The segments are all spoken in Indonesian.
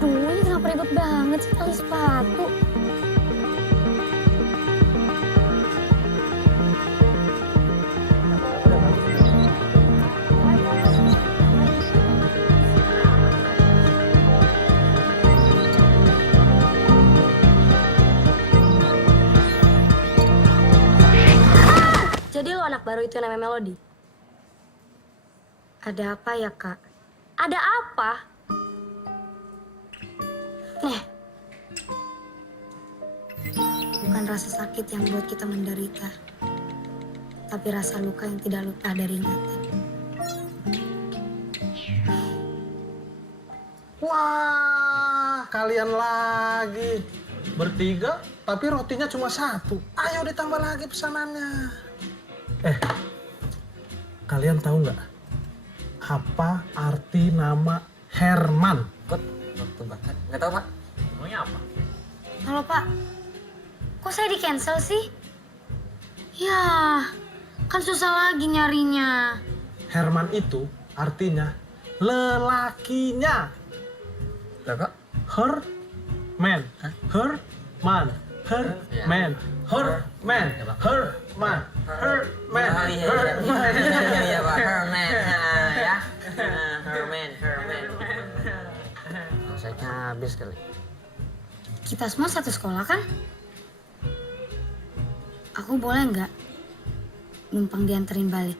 Duh, ini kenapa ribet banget sih tali sepatu? Jadi lo anak baru itu namanya Melody? Ada apa ya, Kak? Ada apa? Nih. Bukan rasa sakit yang buat kita menderita, tapi rasa luka yang tidak lupa dari ingatan. Wah, kalian lagi. Bertiga, tapi rotinya cuma satu. Ayo ditambah lagi pesanannya. Kalian tahu nggak apa arti nama Herman? Nggak tahu, Pak. Namanya apa? Halo, Pak. Kok saya di-cancel sih? Ya, kan susah lagi nyarinya. Herman itu artinya lelakinya. Lah, kok? Her man, her man, her Ya. man, her man, her man, her man, her man. Iya, Pak. Herman. Ya. Herman. Rasanya habis kali. Kita semua satu sekolah kan? Aku boleh nggak numpang dianterin balik?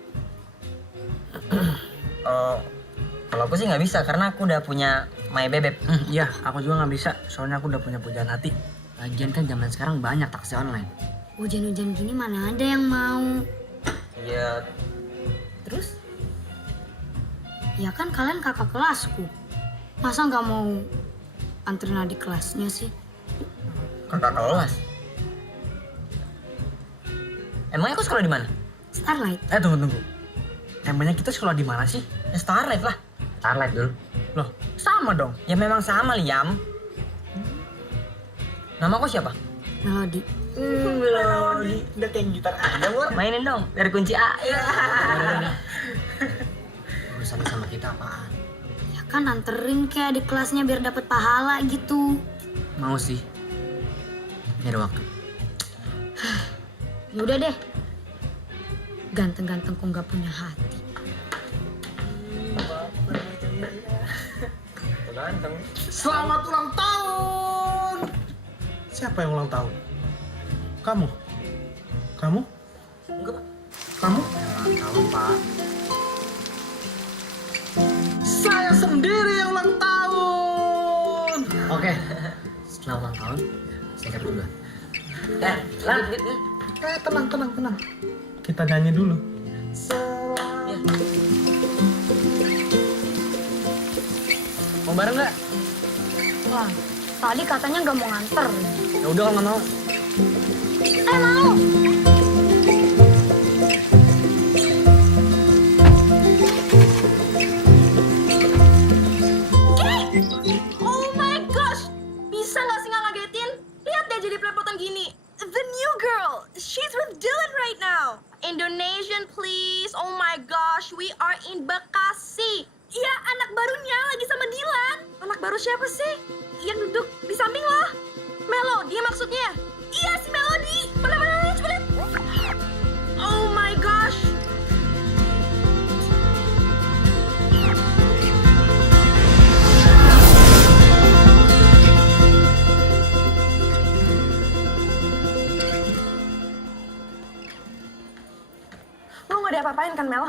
Kalau aku sih nggak bisa karena aku udah punya My Bebek. Iya, aku juga nggak bisa. Soalnya aku udah punya pujaan hati. Lagian kan zaman sekarang banyak taksi online. Hujan-hujan gini mana ada yang mau. Iya. Terus? Ya kan kalian kakak kelasku. Masa nggak mau anterin adik kelasnya sih? Kakak kelas. Emangnya aku sekolah di mana? Starlight. Tunggu. Emangnya kita sekolah di mana sih? Ya, Starlight lah. Starlight dulu. Loh, sama dong. Ya memang sama, Liam. Nama aku siapa? Melody. Melody. Udah kayak gitar aja, Bor. Mainin dong dari kunci A. Urusan sama kita apaan? Ya kan anterin kayak adik kelasnya biar dapat pahala gitu. Mau sih. Ini ada waktu. Ya udah deh. Ganteng-ganteng kok nggak punya hati. Ganteng. Selamat ulang tahun. Siapa yang ulang tahun? Kamu? Kamu? Enggak, Pak. Kamu? Tahun, Pak. Saya sendiri yang ulang tahun. Oke. Setelah ulang tahun, saya kat duluan. Lan. Tenang. Kita nyanyi dulu. Ya. Mau bareng nggak? Wah, tadi katanya nggak mau nganter. Ya udah kalau nggak mau. Mau. Oh my gosh! Bisa nggak sih nggak ngagetin? Lihat deh jadi pelepotan gini. The new girl, she's with Dylan right now. Indonesian please. Oh my gosh, we are in Bekasi. Iya, anak barunya lagi sama Dylan. Anak baru siapa sih? Yang duduk di samping lo. Melody maksudnya. Iya, si Melody. Mana, coba lihat. Oh my gosh. Lo nggak diapa-apain kan, Mel?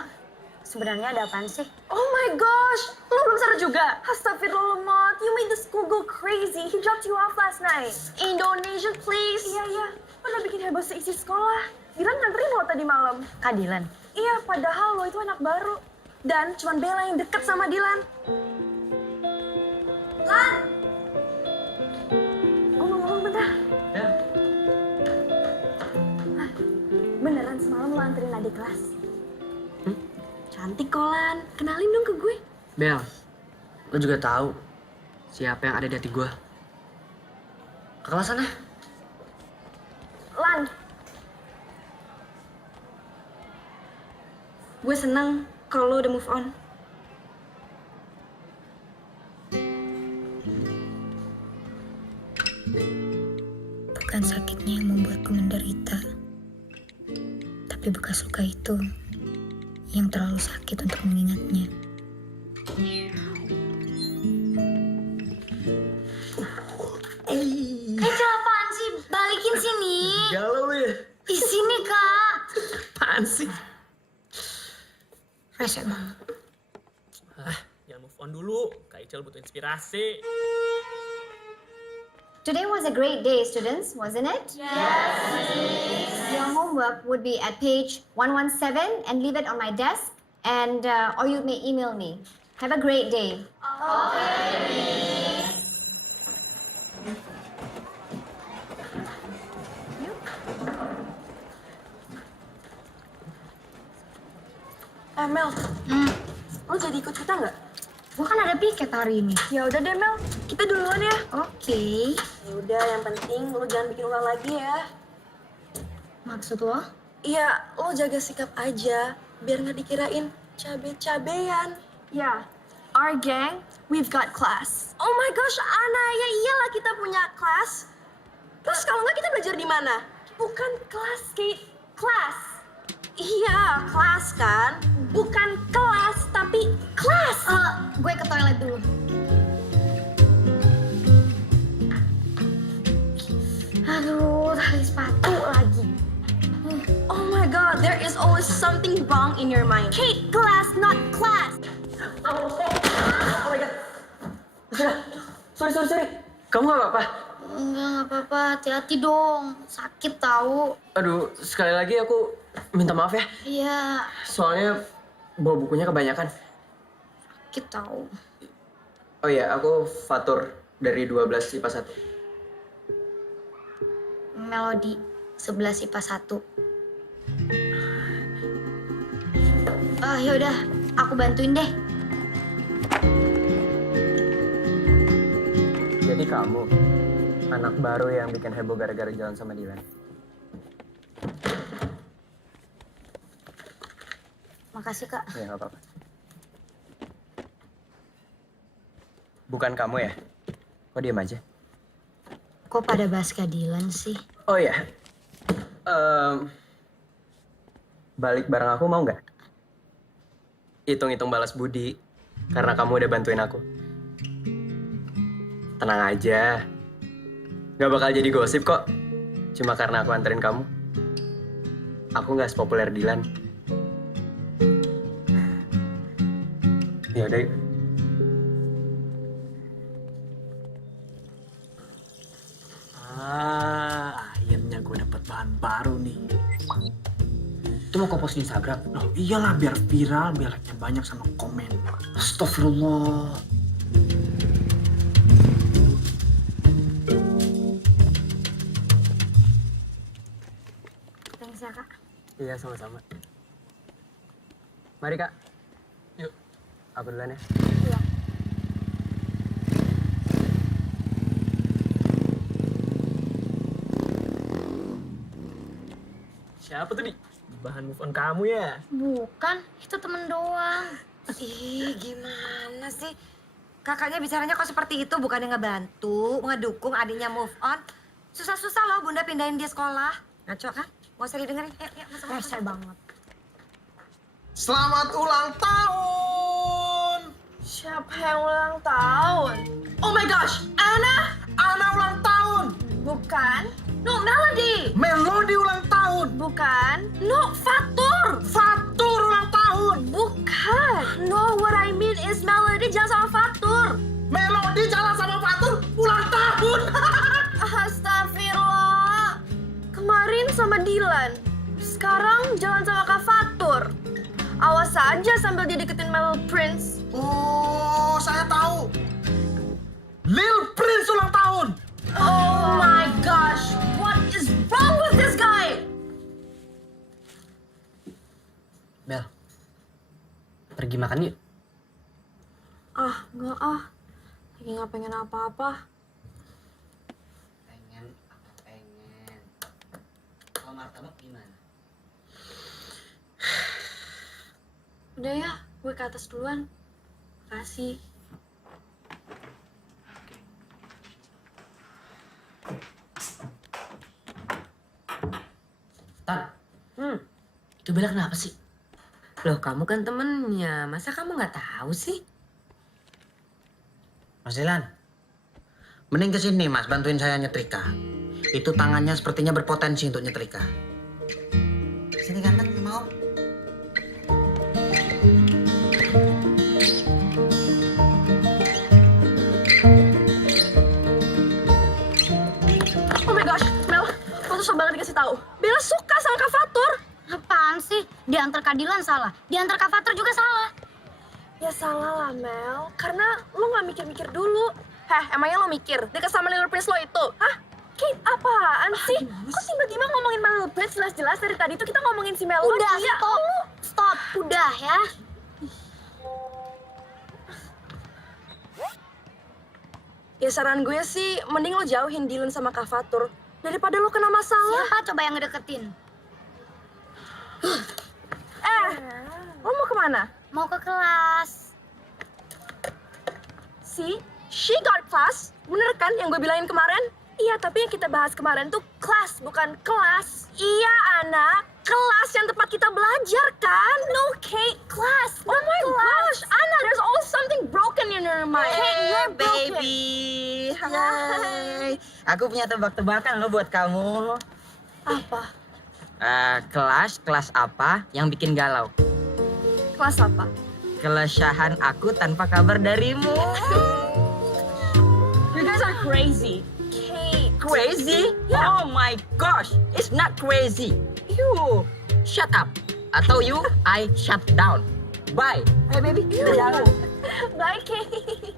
Sebenarnya ada apaan sih? Oh my gosh, lo belum sadar juga? Astagfirullah, Mot. You made the school go crazy. He dropped you off last night. Indonesian, please. Iya. Lo udah bikin heboh seisi sekolah. Dylan nganterin lo tadi malam. Kak Dylan. Iya, padahal lo itu anak baru. Dan cuman Bella yang deket sama Dylan. Lan! Gue mau ngomong bentar. Ya. Beneran semalam lo anterin adik kelas? Cantik kok, Lan. Kenalin dong ke gue. Bel, lo juga tahu siapa yang ada di hati gue. Ke kelas sana. Lan. Gue seneng kalau lo udah move on. Bukan sakitnya yang membuatku menderita, tapi bekas luka itu yang terlalu sakit untuk mengingatnya. Kecil apaan sih? Balikin sini. Galau lu ya? Di sini, Kak. Apaan sih? Rese banget. Jangan move on dulu, Kak Icel butuh inspirasi. Today was a great day, students, wasn't it? Yes. Your homework would be at page 117 and leave it on my desk, and or you may email me. Have a great day. Mel, lo jadi ikut kita nggak? Gua kan ada piket hari ini. Ya udah deh Mel, kita duluan ya. Oke. Ya udah, yang penting lo jangan bikin ulah lagi ya. Maksud lo? Iya, lo jaga sikap aja, biar nggak dikirain cabe-cabean. Ya, our gang, we've got class. Oh my gosh, Ana, ya iyalah kita punya kelas. Terus kalau nggak kita belajar di mana? Bukan kelas, Kate. Kelas. Iya, kelas kan. Bukan kelas, tapi kelas. Gue ke toilet dulu. Aduh, tali sepatu lagi. Oh my god, there is always something wrong in your mind. Kate, class, not class. Oh my god. Sorry. Kamu gak apa-apa? Enggak apa-apa. Hati-hati dong. Sakit tahu. Aduh, sekali lagi aku minta maaf ya. Iya, Soalnya bawa bukunya kebanyakan. sakit tahu. Oh iya, aku Fatur dari 12 IPA 1. Melodi 11 IPA 1. Yaudah, aku bantuin deh. Jadi kamu, anak baru yang bikin heboh gara-gara jalan sama Dylan. Makasih, Kak. Ya, nggak apa-apa. Bukan kamu ya? Kok diam aja? Kok pada bahas keadilan sih? Oh ya, balik bareng aku mau nggak? Hitung-hitung balas budi, karena kamu udah bantuin aku. Tenang aja, nggak bakal jadi gosip kok. Cuma karena aku anterin kamu. Aku nggak sepopuler Dylan. Ya udah yuk. Akhirnya gue dapet bahan baru nih. Itu mau kau post di Instagram? Loh iyalah, biar viral, biar like-nya banyak sama komen. Astagfirullah. Thanks ya, Kak. Iya, sama-sama. Mari, Kak. Yuk. Aku duluan ya. Iya. Siapa tuh, Di? Bahan move on kamu ya? Bukan, itu temen doang. Ih, gimana sih? Kakaknya bicaranya kok seperti itu, bukannya ngebantu, ngedukung adiknya move on. Susah-susah loh Bunda pindahin dia sekolah. Ngaco kan? Gak usah didengerin. Yuk, masuk. Rese banget. Selamat ulang tahun. Siapa yang ulang tahun? Oh my gosh, Ana? Ana ulang tahun. Bukan. No, Melody. Melodi ulang tahun. Bukan. No, Fatur. Fatur ulang tahun. Bukan. No, what I mean is Melody jalan sama Fatur. Melodi jalan sama Fatur ulang tahun. Astagfirullah. Kemarin sama Dylan. Sekarang jalan sama Kak Fatur. Awas saja sambil dia deketin Mel Prince. Oh, saya tahu. Lil Prince ulang tahun. Oh my gosh. What is wrong with this guy? Bel, pergi makan yuk. Enggak ah. Lagi nggak pengen apa-apa. Pengen. Kalau martabak gimana? Udah ya, gue ke atas duluan. Makasih. Itu Bella kenapa sih? Loh, kamu kan temennya. Masa kamu nggak tahu sih? Mas Dilan, mending kesini mas, bantuin saya nyetrika. Itu tangannya sepertinya berpotensi untuk nyetrika. Sini ganteng, mau? Oh my gosh, Mel, lo tuh sok banget dikasih tahu. Bella suka sama Kak Fatur. Apaan sih? Diantar Kadilan salah, diantar Kak Fatur juga salah. Ya salah lah, Mel. Karena lo nggak mikir-mikir dulu. Emangnya lo mikir deket sama Little Prince lo itu? Hah? Kate, apaan sih? Kok tiba-tiba ngomongin Little Prince jelas-jelas dari tadi tuh kita ngomongin si Mel. Udah, stop, udah ya. Ya saran gue sih, mending lo jauhin Dylan sama Kak Fatur. Daripada lo kena masalah. Siapa coba yang ngedeketin? Lo mau kemana? Mau ke kelas. See? She got class. Bener kan yang gue bilangin kemarin? Iya, tapi yang kita bahas kemarin tuh class, bukan kelas. Iya, Ana. Kelas yang tempat kita belajar, kan? No, Kate. Class. Oh my gosh. Ana, there's always something broken in your mind. Kate, you're broken. Baby. Hai. Aku punya tebak-tebakan lo buat kamu. Apa? Kelas apa yang bikin galau? Kelas apa? Kelesyahan aku tanpa kabar darimu. You guys are crazy. Kate. Crazy? Yeah. Oh my gosh, it's not crazy. You shut up. Atau you, I shut down. Bye. Hey baby, kita jalan. Bye, Kate.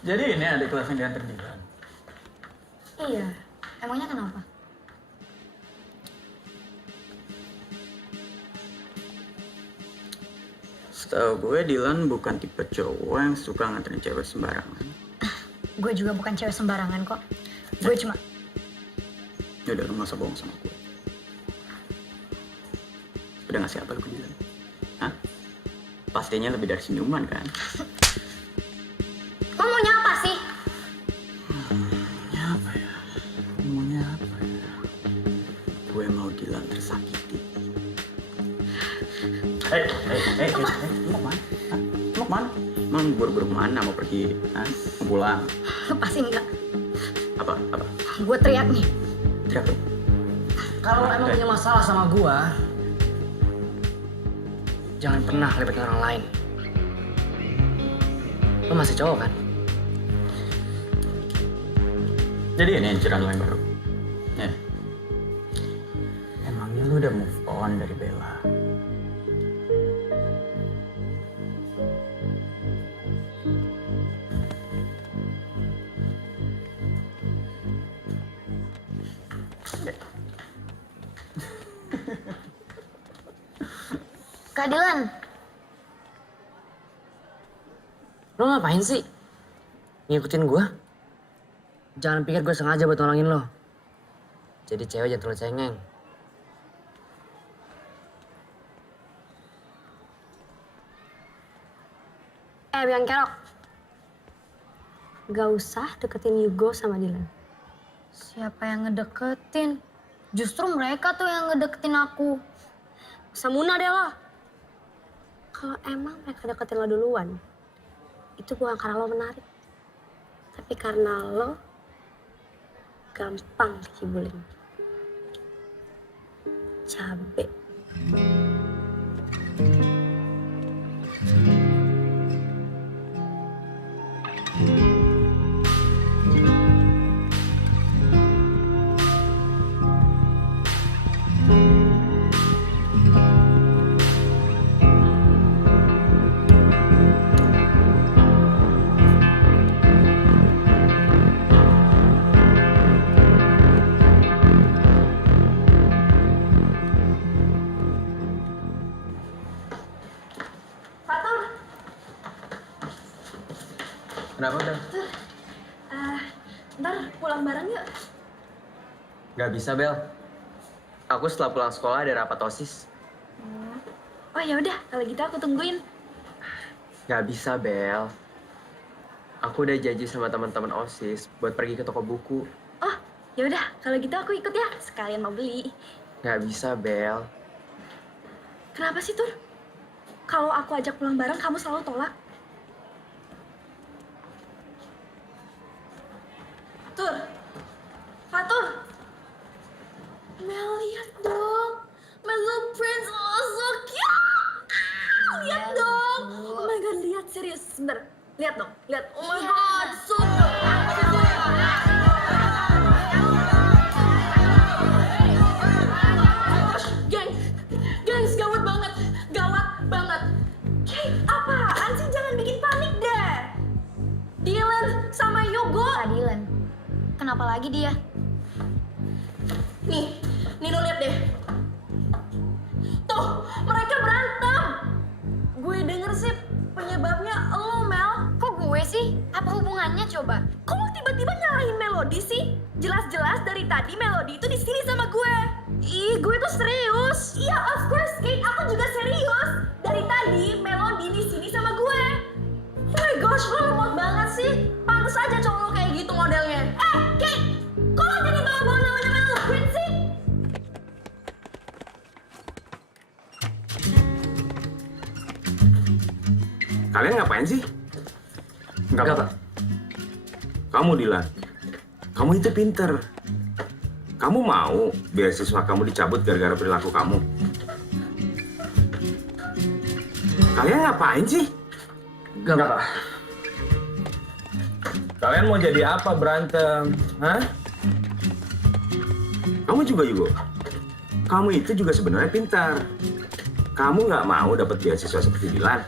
Jadi ini adik kelas yang diantar Dilan. Iya, emangnya kenapa? Setahu gue Dilan bukan tipe cowok yang suka nganterin cewek sembarangan. Gue juga bukan cewek sembarangan kok. Gue cuma... Udah, lu gak usah bohong sama gue. Udah ngasih apa lu ke Dilan? Hah? Pastinya lebih dari senyuman kan? Lo maunya apa sih? Maunya apa ya? Maunya apa ya? Gue mau Dilan tersakiti. Hei, lu mau kemana? Hah? Lu mau kemana? Emang buru-buru kemana? Mau pergi? Hah? Mau pulang? Lo pasti enggak. Apa? Gue teriak nih. Teriak lu? Kalau lo emang punya masalah sama gua, jangan pernah lepetin orang lain. Lo masih cowok kan? Jadi ini inceran lo yang baru? Ya. Emangnya lu udah move on dari Bella? Kak Dilan, Lo ngapain sih? Ngikutin gua? Jangan pikir gue sengaja buat nolongin lo. Jadi cewek jangan terlalu cengeng. Biang Kerok. Gak usah deketin Yugo sama Dylan. siapa yang ngedeketin? Justru mereka tuh yang ngedeketin aku. Samuna deh lo. Kalau emang mereka deketin lo duluan, itu bukan karena lo menarik. Tapi karena lo gampang dikibulin. Cabe. Kenapa udah? Ntar pulang bareng yuk. Gak bisa, Bel. Aku setelah pulang sekolah ada rapat OSIS. Oh ya udah, kalau gitu aku tungguin. Gak bisa, Bel. Aku udah janji sama teman-teman OSIS buat pergi ke toko buku. Oh, Ya udah, kalau gitu aku ikut ya. Sekalian mau beli. Nggak bisa, Bel. Kenapa sih, Tur? Kalau aku ajak pulang bareng, kamu selalu tolak. Tur. Fatur. Mel, lihat dong. My little prince, oh so cute. Lihat dong. Oh my god, lihat serius. Sebentar. Lihat dong, lihat. Oh my god, so Gengs, gawat banget. Gawat banget. Kate, apaan sih? Jangan bikin panik deh. Dylan sama Yogo. Kak Dylan, kenapa lagi dia? Nih lo lihat deh. Tuh, mereka berantem. Gue denger sih penyebabnya lo, Mel. Kok gue sih? Apa hubungannya coba? Kok lo tiba-tiba nyalahin Melody sih? Jelas-jelas dari tadi Melody itu di sini sama gue. Ih, gue tuh serius. Iya, of course, Kate. Aku juga serius. Dari tadi Melody di sini sama gue. Oh my gosh, lo lemot banget sih. Pantes aja cowok lo kayak gitu modelnya. Kate, kok lo jadi bawa-bawa namanya Mel Prince sih? Kalian ngapain sih? Enggak, Pak. Kamu Dilan, kamu itu pinter. Kamu mau beasiswa kamu dicabut gara-gara perilaku kamu? Kalian ngapain sih? Enggak, Pak. Kalian mau jadi apa berantem? Hah? Kamu juga Yugo. Kamu itu juga sebenarnya pintar. Kamu nggak mau dapat beasiswa seperti Dilan?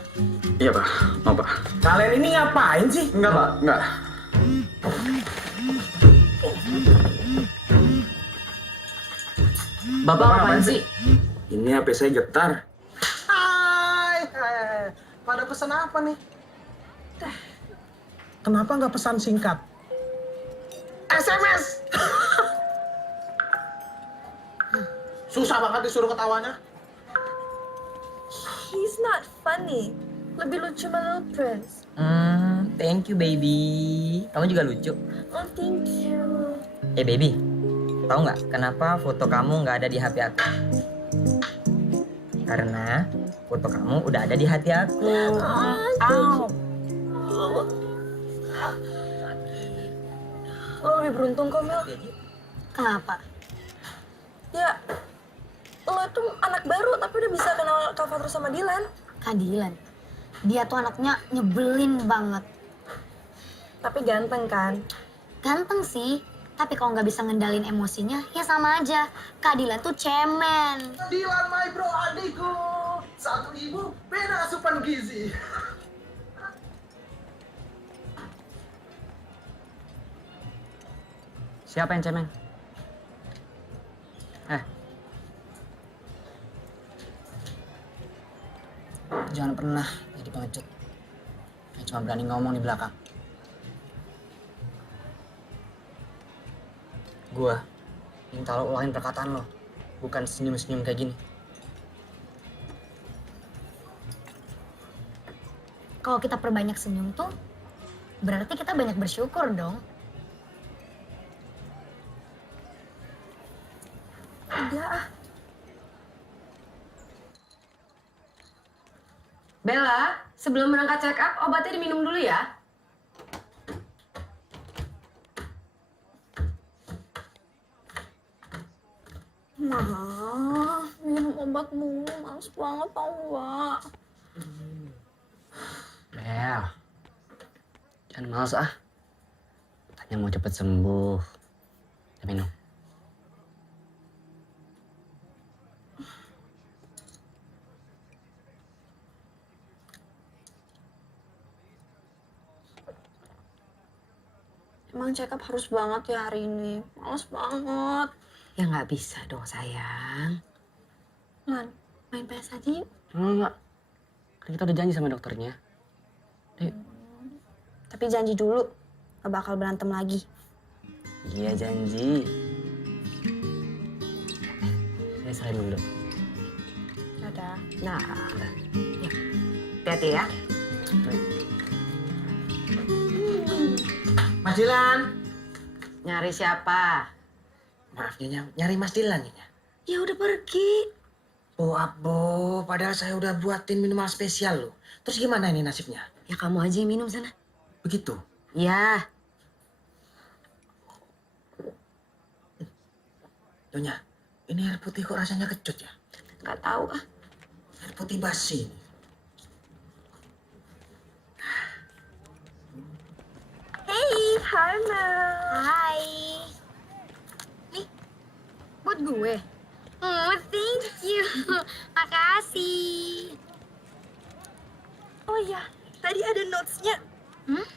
Iya, Pak. Mau, Pak. Kalian ini ngapain sih? Enggak, Pak. Enggak. Bapak apaan sih? Ini HP saya getar. Hai. Pada pesan apa nih? Kenapa nggak pesan singkat? SMS! Susah banget disuruh ketawanya. He's not funny. Lebih lucu My Little Prince. Thank you baby. Kamu juga lucu. Oh, thank you. Baby, tahu nggak kenapa foto kamu nggak ada di HP aku? Karena foto kamu udah ada di hati aku. Ow. Lo lebih beruntung kok, Mel. Kenapa? Ya, lo itu anak baru tapi udah bisa kenal Kak Fatur sama Dylan. Kak Dylan, dia tuh anaknya nyebelin banget. Tapi ganteng kan? Ganteng sih, tapi kalau nggak bisa ngendalin emosinya, ya sama aja. Kak Dylan tuh cemen. Dilan my bro adikku. Satu ibu, beda asupan gizi. Siapa yang cemen? Jangan pernah jadi pengecut. Yang cuma berani ngomong di belakang. Gua minta lo ulangin perkataan lo, bukan senyum-senyum kayak gini. Kalau kita perbanyak senyum tuh, berarti kita banyak bersyukur dong. Udah ah. Bella, sebelum berangkat check up, obatnya diminum dulu ya. Nah, minum obat mulu, males banget tau gak? Bel, jangan males ah. Katanya mau cepet sembuh. Ya minum. Emang check up harus banget ya hari ini. Males banget. Ya nggak bisa dong sayang. Lan, main PS aja yuk. Enggak. Kan kita udah janji sama dokternya. Ayo. Tapi janji dulu, gak bakal berantem lagi. Iya janji. Saya salim dulu. Dadah. Nah, ya. Hati-hati ya. Mas Dilan. Nyari siapa? Maaf Nyonya, nyari Mas Dilan Nyonya. Ya udah pergi. Oh Abo, padahal saya udah buatin minuman spesial loh. Terus gimana ini nasibnya? Ya kamu aja yang minum sana. Begitu? Ya. Nyonya, ini air putih kok rasanya kecut ya? Nggak tahu ah. Air putih basi ini. Hey, hi Mel. Hai. Nih, buat gue. Oh, thank you. Makasih. Oh iya, tadi ada notes-nya. Hmm?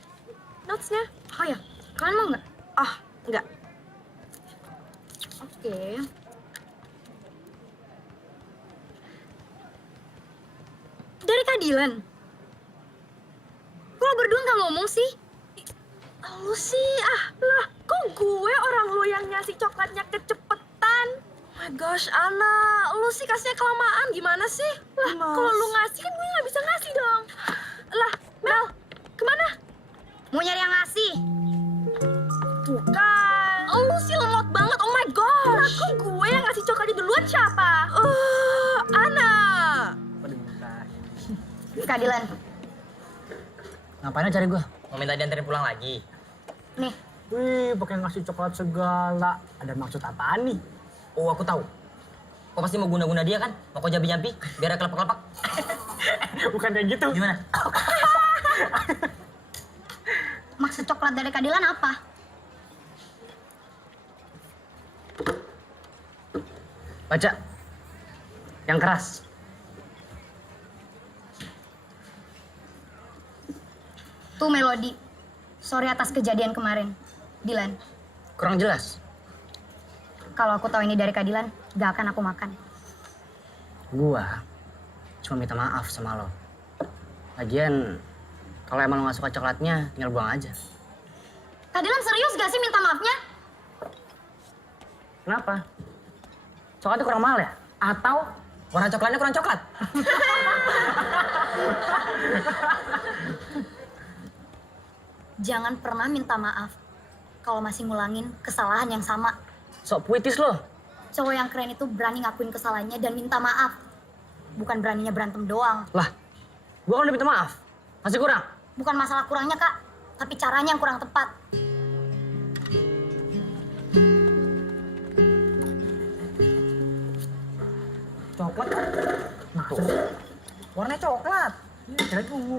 Notes-nya? Oh ya, kalian mau nggak? Ah, enggak. Oke. Dari Kak Dilan. Kok lo berdua nggak ngomong sih? Lu sih, lah, kok gue orang lu yang ngasih coklatnya kecepetan? Oh my gosh, Ana, lu sih kasihnya kelamaan, gimana sih? Lah, kalau lu ngasih kan gue nggak bisa ngasih dong. Lah, Mel, kemana? Mau nyari yang ngasih? Tuh kan. Lu sih lemot banget, oh my gosh. Lah, kok gue yang ngasih coklatnya duluan siapa? Ana. Kak Dilan. Ngapain cari gua? Mau minta dianterin pulang lagi? Nih, Wih, pakai ngasih coklat segala. Ada maksud apaan nih? Oh, aku tahu. Kau pasti mau guna-guna dia kan? Mau kau jampi-jampi biar ada kelepak-kelepak. Bukan kayak gitu. Gimana? maksud coklat dari Kak Dilan apa? Baca. Yang keras. Tuh Melody. Sorry atas kejadian kemarin. Dilan, Kurang jelas. kalau aku tahu ini dari Kak Dilan, gak akan aku makan. Gua cuma minta maaf sama lo. Lagian, kalau emang lo gak suka coklatnya, tinggal buang aja. Kak Dilan serius gak sih minta maafnya? Kenapa? Coklatnya kurang mahal ya? Atau warna coklatnya kurang coklat? Jangan pernah minta maaf kalau masih ngulangin kesalahan yang sama. Sok puitis lo. Cowok yang keren itu berani ngakuin kesalahannya dan minta maaf. Bukan beraninya berantem doang. Lah, gua kan udah minta maaf. Masih kurang? Bukan masalah kurangnya, Kak. Tapi caranya yang kurang tepat. Coklat? Tuh. Warnanya coklat. Kira ungu.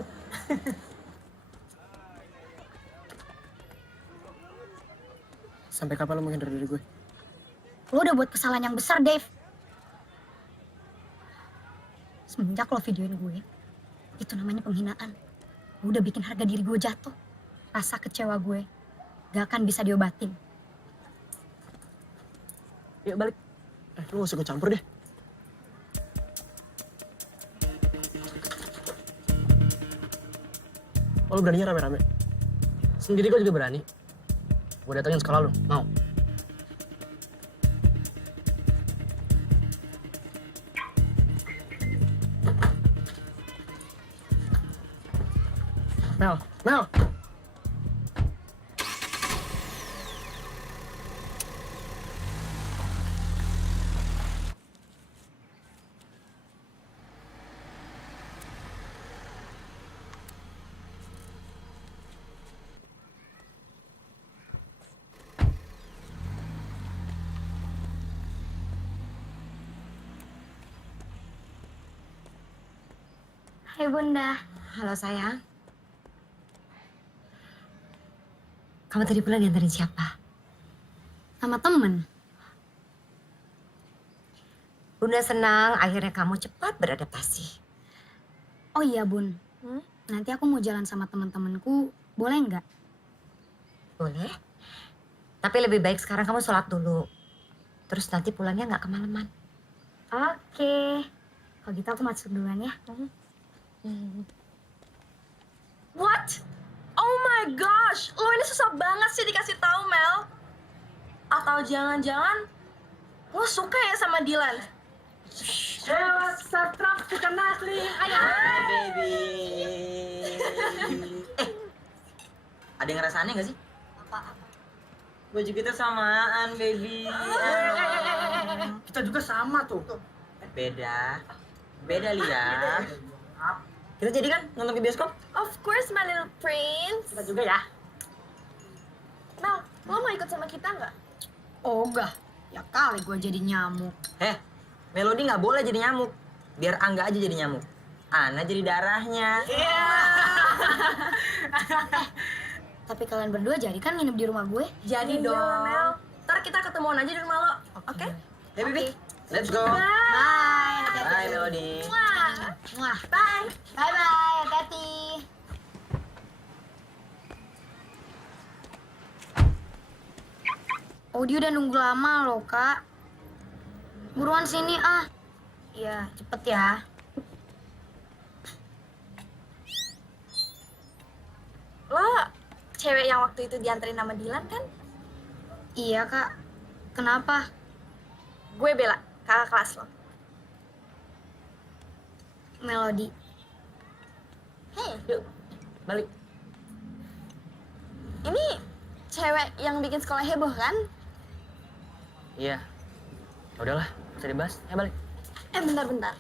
Sampai kapan lo menghindar dari gue? Lo udah buat kesalahan yang besar, Dave. Semenjak lo videoin gue, itu namanya penghinaan. Lo udah bikin harga diri gue jatuh. Rasa kecewa gue gak akan bisa diobatin. Yuk balik. Lu gak usah gue campur deh. Oh, lu beraninya rame-rame? Sendiri gue juga berani. Gue datengin sekolah lu, mau? Mel! Hai Bunda. Halo sayang. Kamu tadi pulang diantarin siapa? Sama temen. Bunda senang akhirnya kamu cepat beradaptasi. Oh iya Bun. Nanti aku mau jalan sama temen-temenku. Boleh nggak? Boleh. Tapi lebih baik sekarang kamu sholat dulu. Terus nanti pulangnya nggak kemalaman. Oke. Kalau gitu aku masuk duluan ya. What? Oh my gosh, lo ini susah banget sih dikasih tahu Mel. Atau jangan-jangan lo suka ya sama Dilan? Baby. Ada yang ngerasa aneh gak sih? Baju kita samaan, baby. Kita juga sama tuh. Beda. Beda, Lia. Kita jadi kan nonton ke bioskop? Of course, my little prince. Kita juga ya. Mel, lo mau ikut sama kita nggak? Ogah, ya kali gue jadi nyamuk. Melody nggak boleh jadi nyamuk. Biar Angga aja jadi nyamuk. Ana jadi darahnya. Tapi kalian berdua jadi kan nginep di rumah gue? Jadi dong. Mel. Ntar kita ketemuan aja di rumah lo, oke? Hey, baby. Let's go. Bye. Bye, Melody. Wah, Bye. bye-bye, hati-hati. Audi udah nunggu lama loh, Kak. Buruan sini, ah. Iya, cepet ya. Lo cewek yang waktu itu dianterin sama Dilan kan? Iya, Kak. Kenapa? Gue Bella, kakak kelas lo. Melody. Yuk, balik. Ini cewek yang bikin sekolah heboh kan? Iya. Ya udahlah, bisa dibahas. Ya balik. Bentar-bentar.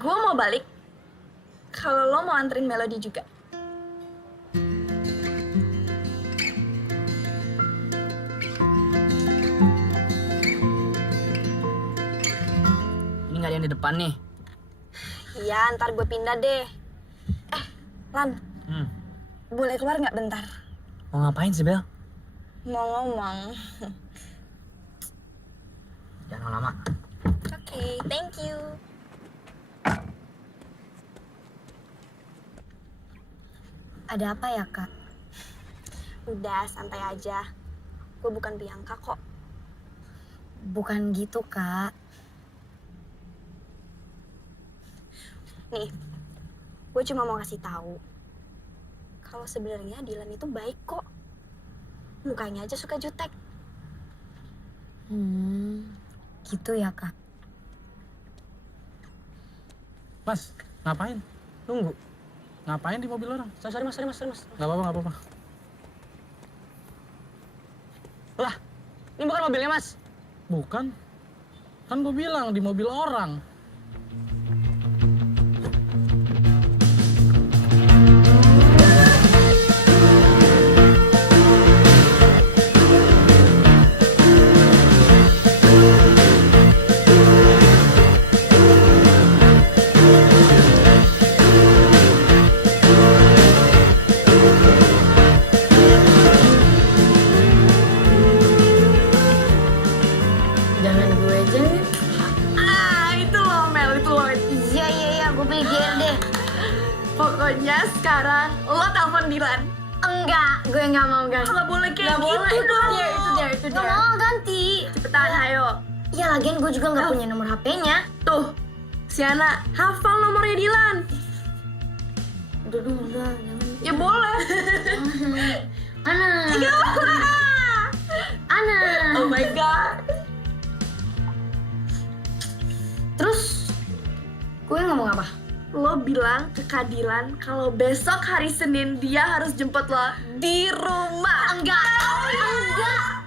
Gue mau balik kalau lo mau anterin Melody juga. Ini nggak ada yang di depan nih. Iya, ntar gue pindah deh. Lan, boleh keluar nggak bentar? Mau ngapain sih, Bel? Mau ngomong. Jangan lama. Oke, thank you. Ada apa ya, Kak? Udah, santai aja. Gue bukan Bianca kok. Bukan gitu, Kak. Nih, gue cuma mau kasih tahu kalau sebenarnya Dilan itu baik kok. Mukanya aja suka jutek. Gitu ya, Kak. Mas, ngapain? Tunggu. Ngapain di mobil orang? Sorry, Mas. Gak apa-apa, gak apa-apa. Lah, ini bukan mobilnya, Mas. Bukan. Kan gue bilang di mobil orang. Jangan gue aja nih. Itu loh Mel, itu loh. Iya, gue beli biar deh. Pokoknya sekarang lo telepon Dilan. Enggak, gue nggak mau ganti. Nggak boleh kayak Nggak gitu boleh, itu dong. dia. Nggak mau ganti. Cepetan, ayo. Iya, lagian gue juga nggak punya nomor HP-nya. Tuh, Siana, hafal nomornya Dilan. Udah dong, udah. Jangan. Ya boleh. Ana. Ana. Oh my god. Terus, gue ngomong apa? Lo bilang ke Kak Dilan kalau besok hari Senin dia harus jemput lo di rumah. Enggak.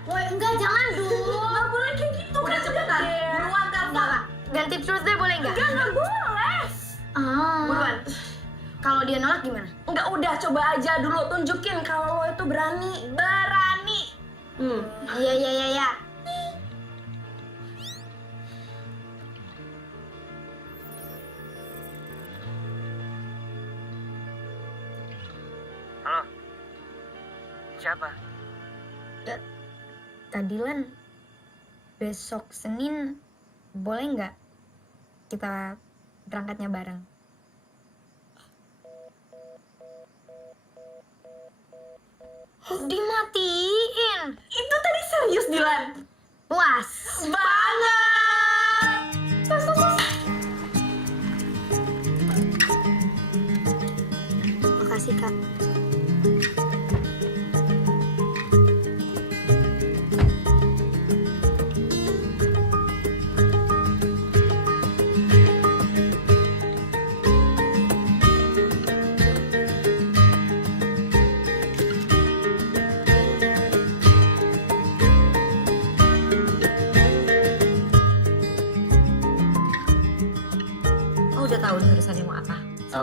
Woi, enggak, jangan dulu. Nggak boleh kayak gitu. Udah cepetan. Buruan telepon. Ganti terus deh, boleh nggak? Nggak boleh. Buruan. Kalau dia nolak gimana? Enggak, udah coba aja dulu tunjukin kalau lo itu berani. Berani. Iya. Halo. Siapa? Kadilan, besok Senin boleh nggak kita berangkatnya bareng? Dimatiin. Itu tadi serius Dilan. Puas. Banget. Makasih, Kak.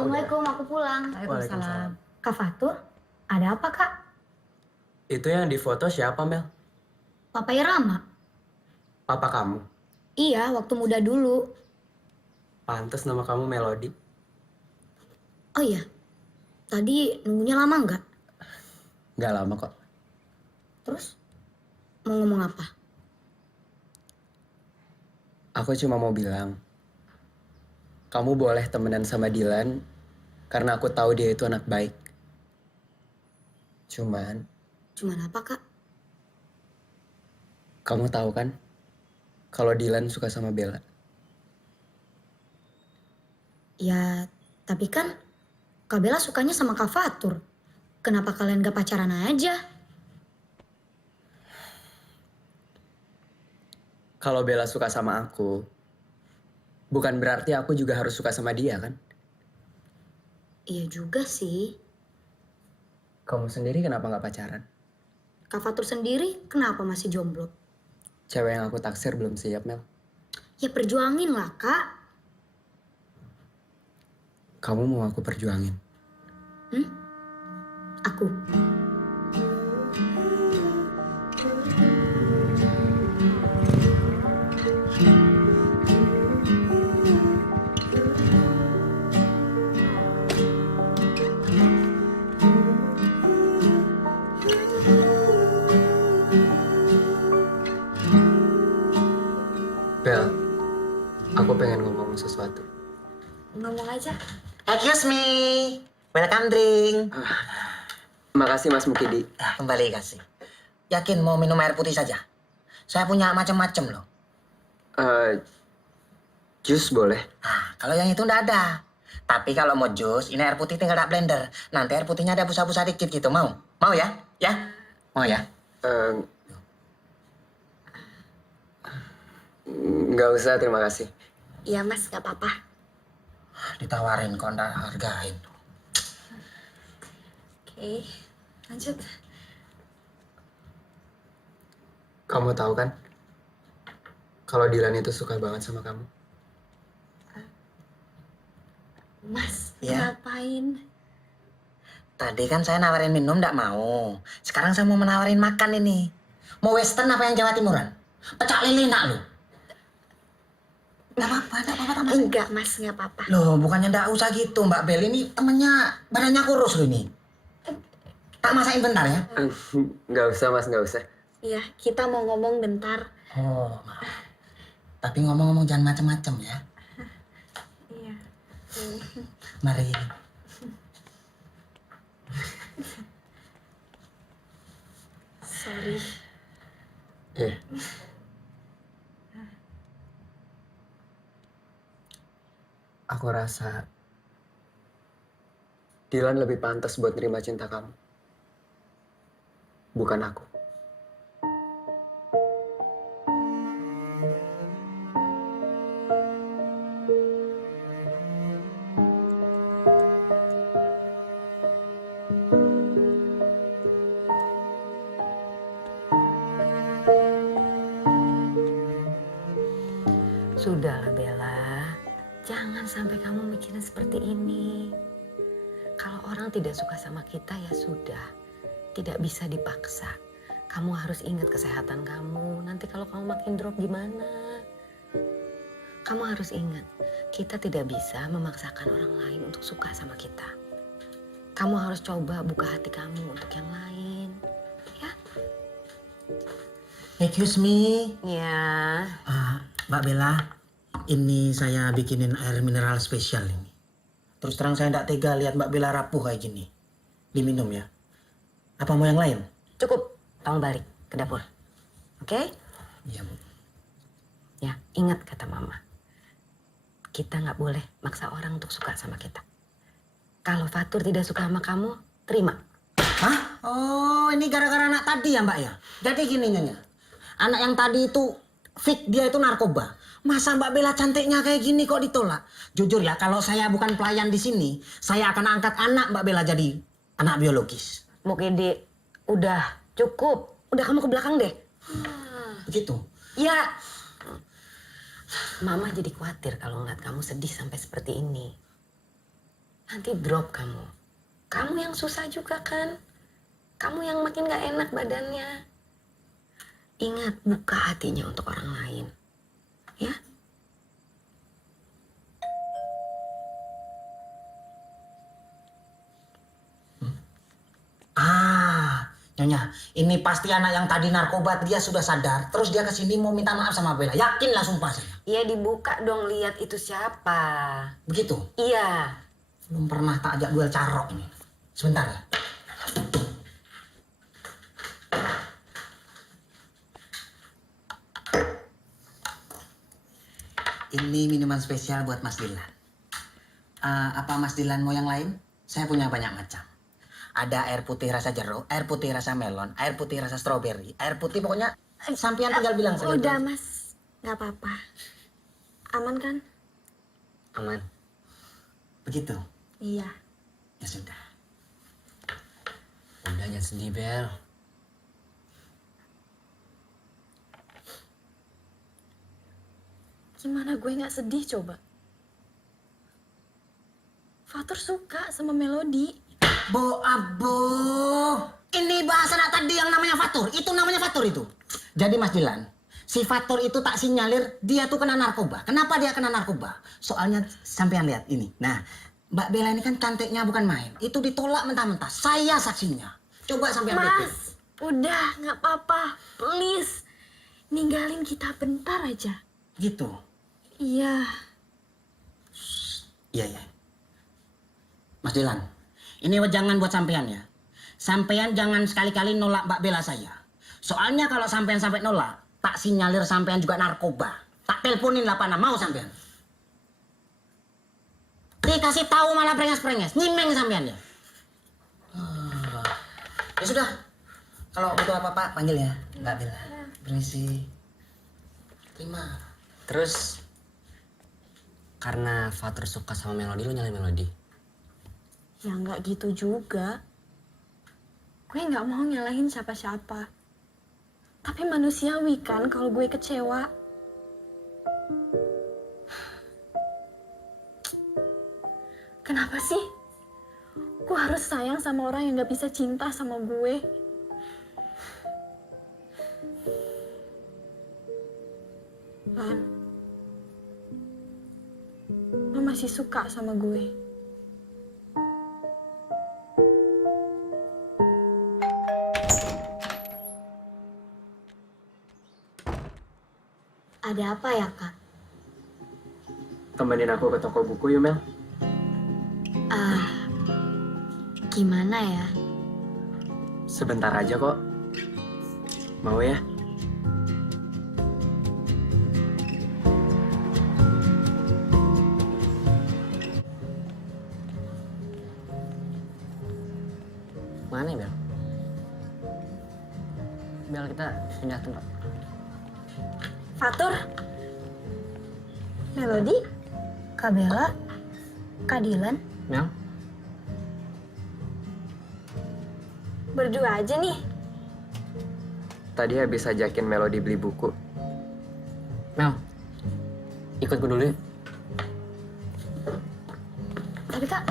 Assalamualaikum, aku pulang. Waalaikumsalam. Kak Fatur, ada apa kak? Itu yang di foto siapa, Mel? Papanya Rama? Papa kamu? Iya, waktu muda dulu. Pantes nama kamu Melody. Oh iya, tadi nunggunya lama nggak? Nggak lama kok. Terus, mau ngomong apa? Aku cuma mau bilang, kamu boleh temenan sama Dylan karena aku tahu dia itu anak baik. Cuman, Cuman apa kak? kamu tahu kan kalau Dylan suka sama Bella. Ya, tapi kan Kak Bella sukanya sama Kak Fatur. Kenapa kalian gak pacaran aja? Kalau Bella suka sama aku, bukan berarti aku juga harus suka sama dia kan? Iya juga sih. Kamu sendiri kenapa nggak pacaran? Kak Fatur sendiri kenapa masih jomblo? Cewek yang aku taksir belum siap, Mel. Ya perjuangin lah kak. Kamu mau aku perjuangin? Aku. Bel, aku pengen ngomong sesuatu. Ngomong aja. Excuse me. Welcome drink. Makasih Mas Mukidi. Kembali kasih. Yakin mau minum air putih saja? Saya punya macam-macam loh. Jus boleh? Nah, kalau yang itu ndak ada. Tapi kalau mau jus, ini air putih tinggal tak blender. Nanti air putihnya ada busa-busa dikit gitu. Mau? Mau ya? Ya? Mau ya? Nggak usah, terima kasih. Iya mas, gak apa-apa. Ditawarin kok ndak hargain. Oke, lanjut. Kamu tahu kan? Kalau Dylan itu suka banget sama kamu. Mas, Ya. ngapain? Tadi kan saya nawarin minum ndak mau. Sekarang saya mau menawarin makan ini. Mau western apa yang Jawa Timuran? Pecak lele nak lu. Nggak apa-apa tambah. Enggak mas, gak apa-apa. Loh, bukannya ndak usah gitu, Mbak Bel. Ini temennya badannya kurus loh ini. Tak masakin bentar ya? Nggak usah Mas, nggak usah. Iya, kita mau ngomong bentar. Oh, maaf. Tapi ngomong-ngomong jangan macem-macem ya. Iya. Mari. Sorry. Iya. Aku rasa Dylan lebih pantas buat nerima cinta kamu. Bukan aku. Sudahlah Bella, jangan sampai kamu mikirin seperti ini. Kalau orang tidak suka sama kita ya sudah, tidak bisa dipaksa. Kamu harus ingat kesehatan kamu, nanti kalau kamu makin drop gimana? Kamu harus ingat, kita tidak bisa memaksakan orang lain untuk suka sama kita. Kamu harus coba buka hati kamu untuk yang lain, ya? Excuse me. Ya. Mbak Bella, ini saya bikinin air mineral spesial ini. Terus terang saya ndak tega lihat Mbak Bella rapuh kayak gini. Diminum ya. Apa mau yang lain? Cukup, tolong balik ke dapur. Oke? Iya, Bu. Ya, ingat kata Mama. Kita nggak boleh maksa orang untuk suka sama kita. Kalau Fatur tidak suka sama kamu, terima. Hah? Oh, ini gara-gara anak tadi ya, Mbak ya? Jadi gini, Nyonya. Anak yang tadi itu fake, dia itu narkoba. Masa Mbak Bella cantiknya kayak gini kok ditolak? Jujur ya, kalau saya bukan pelayan di sini, saya akan angkat anak Mbak Bella jadi anak biologis. Mukidi, udah cukup. Udah kamu ke belakang deh. Begitu. Ya. Mama jadi khawatir kalau ngeliat kamu sedih sampai seperti ini. Nanti drop kamu. Kamu yang susah juga kan? Kamu yang makin gak enak badannya. Ingat, buka hatinya untuk orang lain. Ya? Nyonya, ini pasti anak yang tadi narkoba, dia sudah sadar. Terus dia kesini mau minta maaf sama Bella. Yakin lah sumpah saya. Iya dibuka dong, lihat itu siapa. Begitu? Iya. Belum pernah tak ajak duel carok ini. Sebentar ya. Ini minuman spesial buat Mas Dilan. Apa Mas Dilan mau yang lain? Saya punya banyak macam. Ada air putih rasa jeruk, air putih rasa melon, air putih rasa stroberi, air putih pokoknya sampean tinggal bilang saja. Udah mas, nggak apa-apa. Aman kan? Aman. Begitu? Iya. Ya sudah. Udah jangan sedih, Bel. Gimana gue nggak sedih coba? Fatur suka sama Melody. Bo abo. Ini bahasa anak tadi yang namanya Fatur. Itu namanya Fatur itu. Jadi Mas Dilan, si Fatur itu tak sinyalir dia tuh kena narkoba. Kenapa dia kena narkoba? Soalnya sampean lihat ini. Nah, Mbak Bella ini kan cantiknya bukan main. Itu ditolak mentah-mentah. Saya saksinya. Coba sampean lihat. Mas, udah nggak apa-apa. Please, ninggalin kita bentar aja. Gitu. Iya. Iya, iya. Mas Dilan, ini jangan buat sampean ya. Sampean jangan sekali-kali nolak Mbak Bella saya. Soalnya kalau sampean sampai nolak, tak sinyalir sampean juga narkoba. Tak teleponin lah pana, mau sampean. Dikasih tahu malah prenges-prenges, nyimeng sampean ya. Ya sudah, kalau butuh apa-apa panggil ya Mbak Bella. Berisi. Terima. Terus karena Fatur suka sama Melody, lu nyalain Melody. Ya nggak gitu juga. Gue nggak mau nyalahin siapa-siapa. Tapi manusiawi kan kalau gue kecewa. Kenapa sih? Gue harus sayang sama orang yang nggak bisa cinta sama gue. Lan, lo masih suka sama gue. Ada apa ya, Kak? Temenin aku ke toko buku yuk, Mel. Gimana ya? Sebentar aja kok. Mau ya? Mana ya, Bel? Bel, kita pindah tempat. Fatur, Melody, Kak Bella? Kak Dilan? Mel? berdua aja nih. Tadi habis ajakin Melody beli buku. Mel, ikut gue dulu ya. Tapi Kak,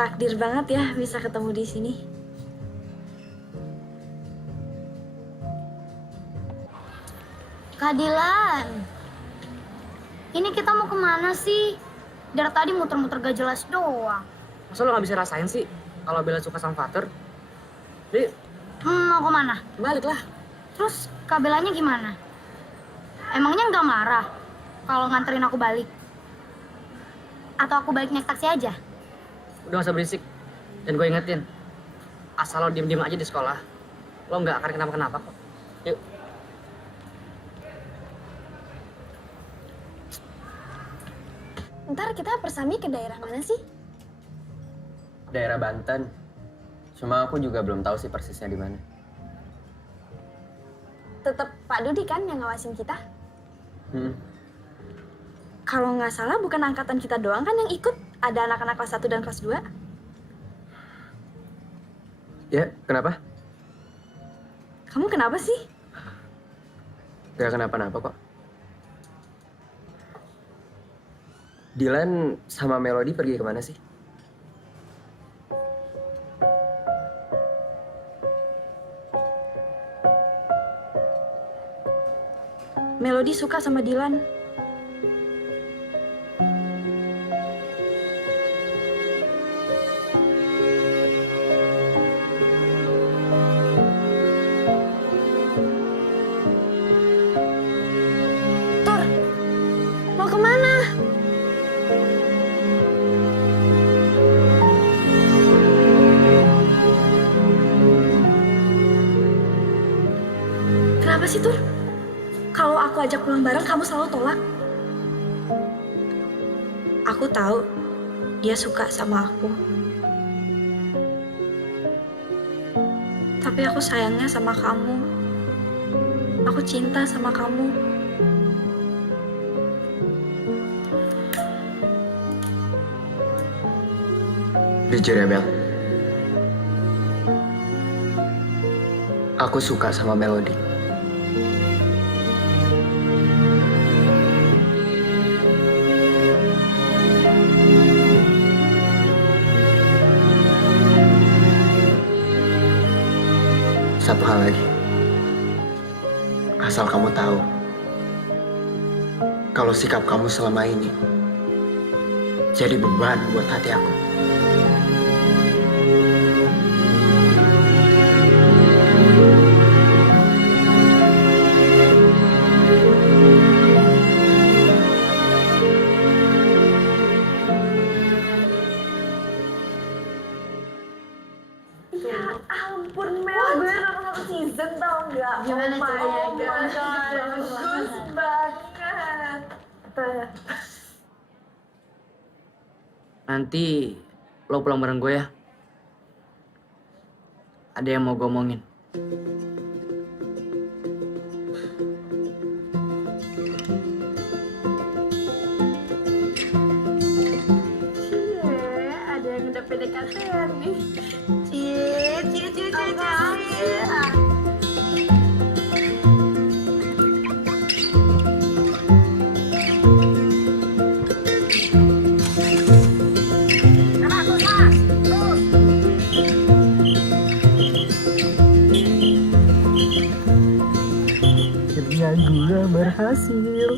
Takdir banget ya bisa ketemu di sini. Kak Dilan. Ini kita mau kemana sih? Dari tadi muter-muter gak jelas doang. Masa lo gak bisa rasain sih kalau Bella suka sama Fatur? Jadi, Mau kemana? balik lah. Terus Kak Bellanya gimana? Emangnya nggak marah kalau nganterin aku balik? Atau aku balik naik taksi aja? Udah gak usah berisik. Dan gue ingetin, asal lo diem-diem aja di sekolah, lo gak akan kenapa-kenapa kok. Yuk. Ntar kita persami ke daerah mana sih? Daerah Banten. Cuma aku juga belum tahu sih persisnya di mana. Tetap Pak Dudi kan yang ngawasin kita? Hmm. Kalau nggak salah bukan angkatan kita doang kan yang ikut? Ada anak-anak kelas 1 dan kelas 2? Ya, kenapa? Kamu kenapa sih? Gak kenapa-napa kok. Dylan sama Melody pergi kemana sih? Melody suka sama Dylan. Tur, mau kemana? Kenapa sih, Tur? Kalau aku ajak pulang bareng, kamu selalu tolak. Aku tahu dia suka sama aku. Tapi aku sayangnya sama kamu. Aku cinta sama kamu. Jujur ya, Bel. Aku suka sama Melody. Satu hal lagi. Asal kamu tahu, kalau sikap kamu selama ini jadi beban buat hati aku. Ya ampun, Mel, gue nonton season tau nggak? Gimana ceritanya, Oh my god, bagus banget. Nanti lo pulang bareng gue ya. Ada yang mau gue omongin. Ada yang udah PDKT-an nih. Cie. Kerja gue berhasil.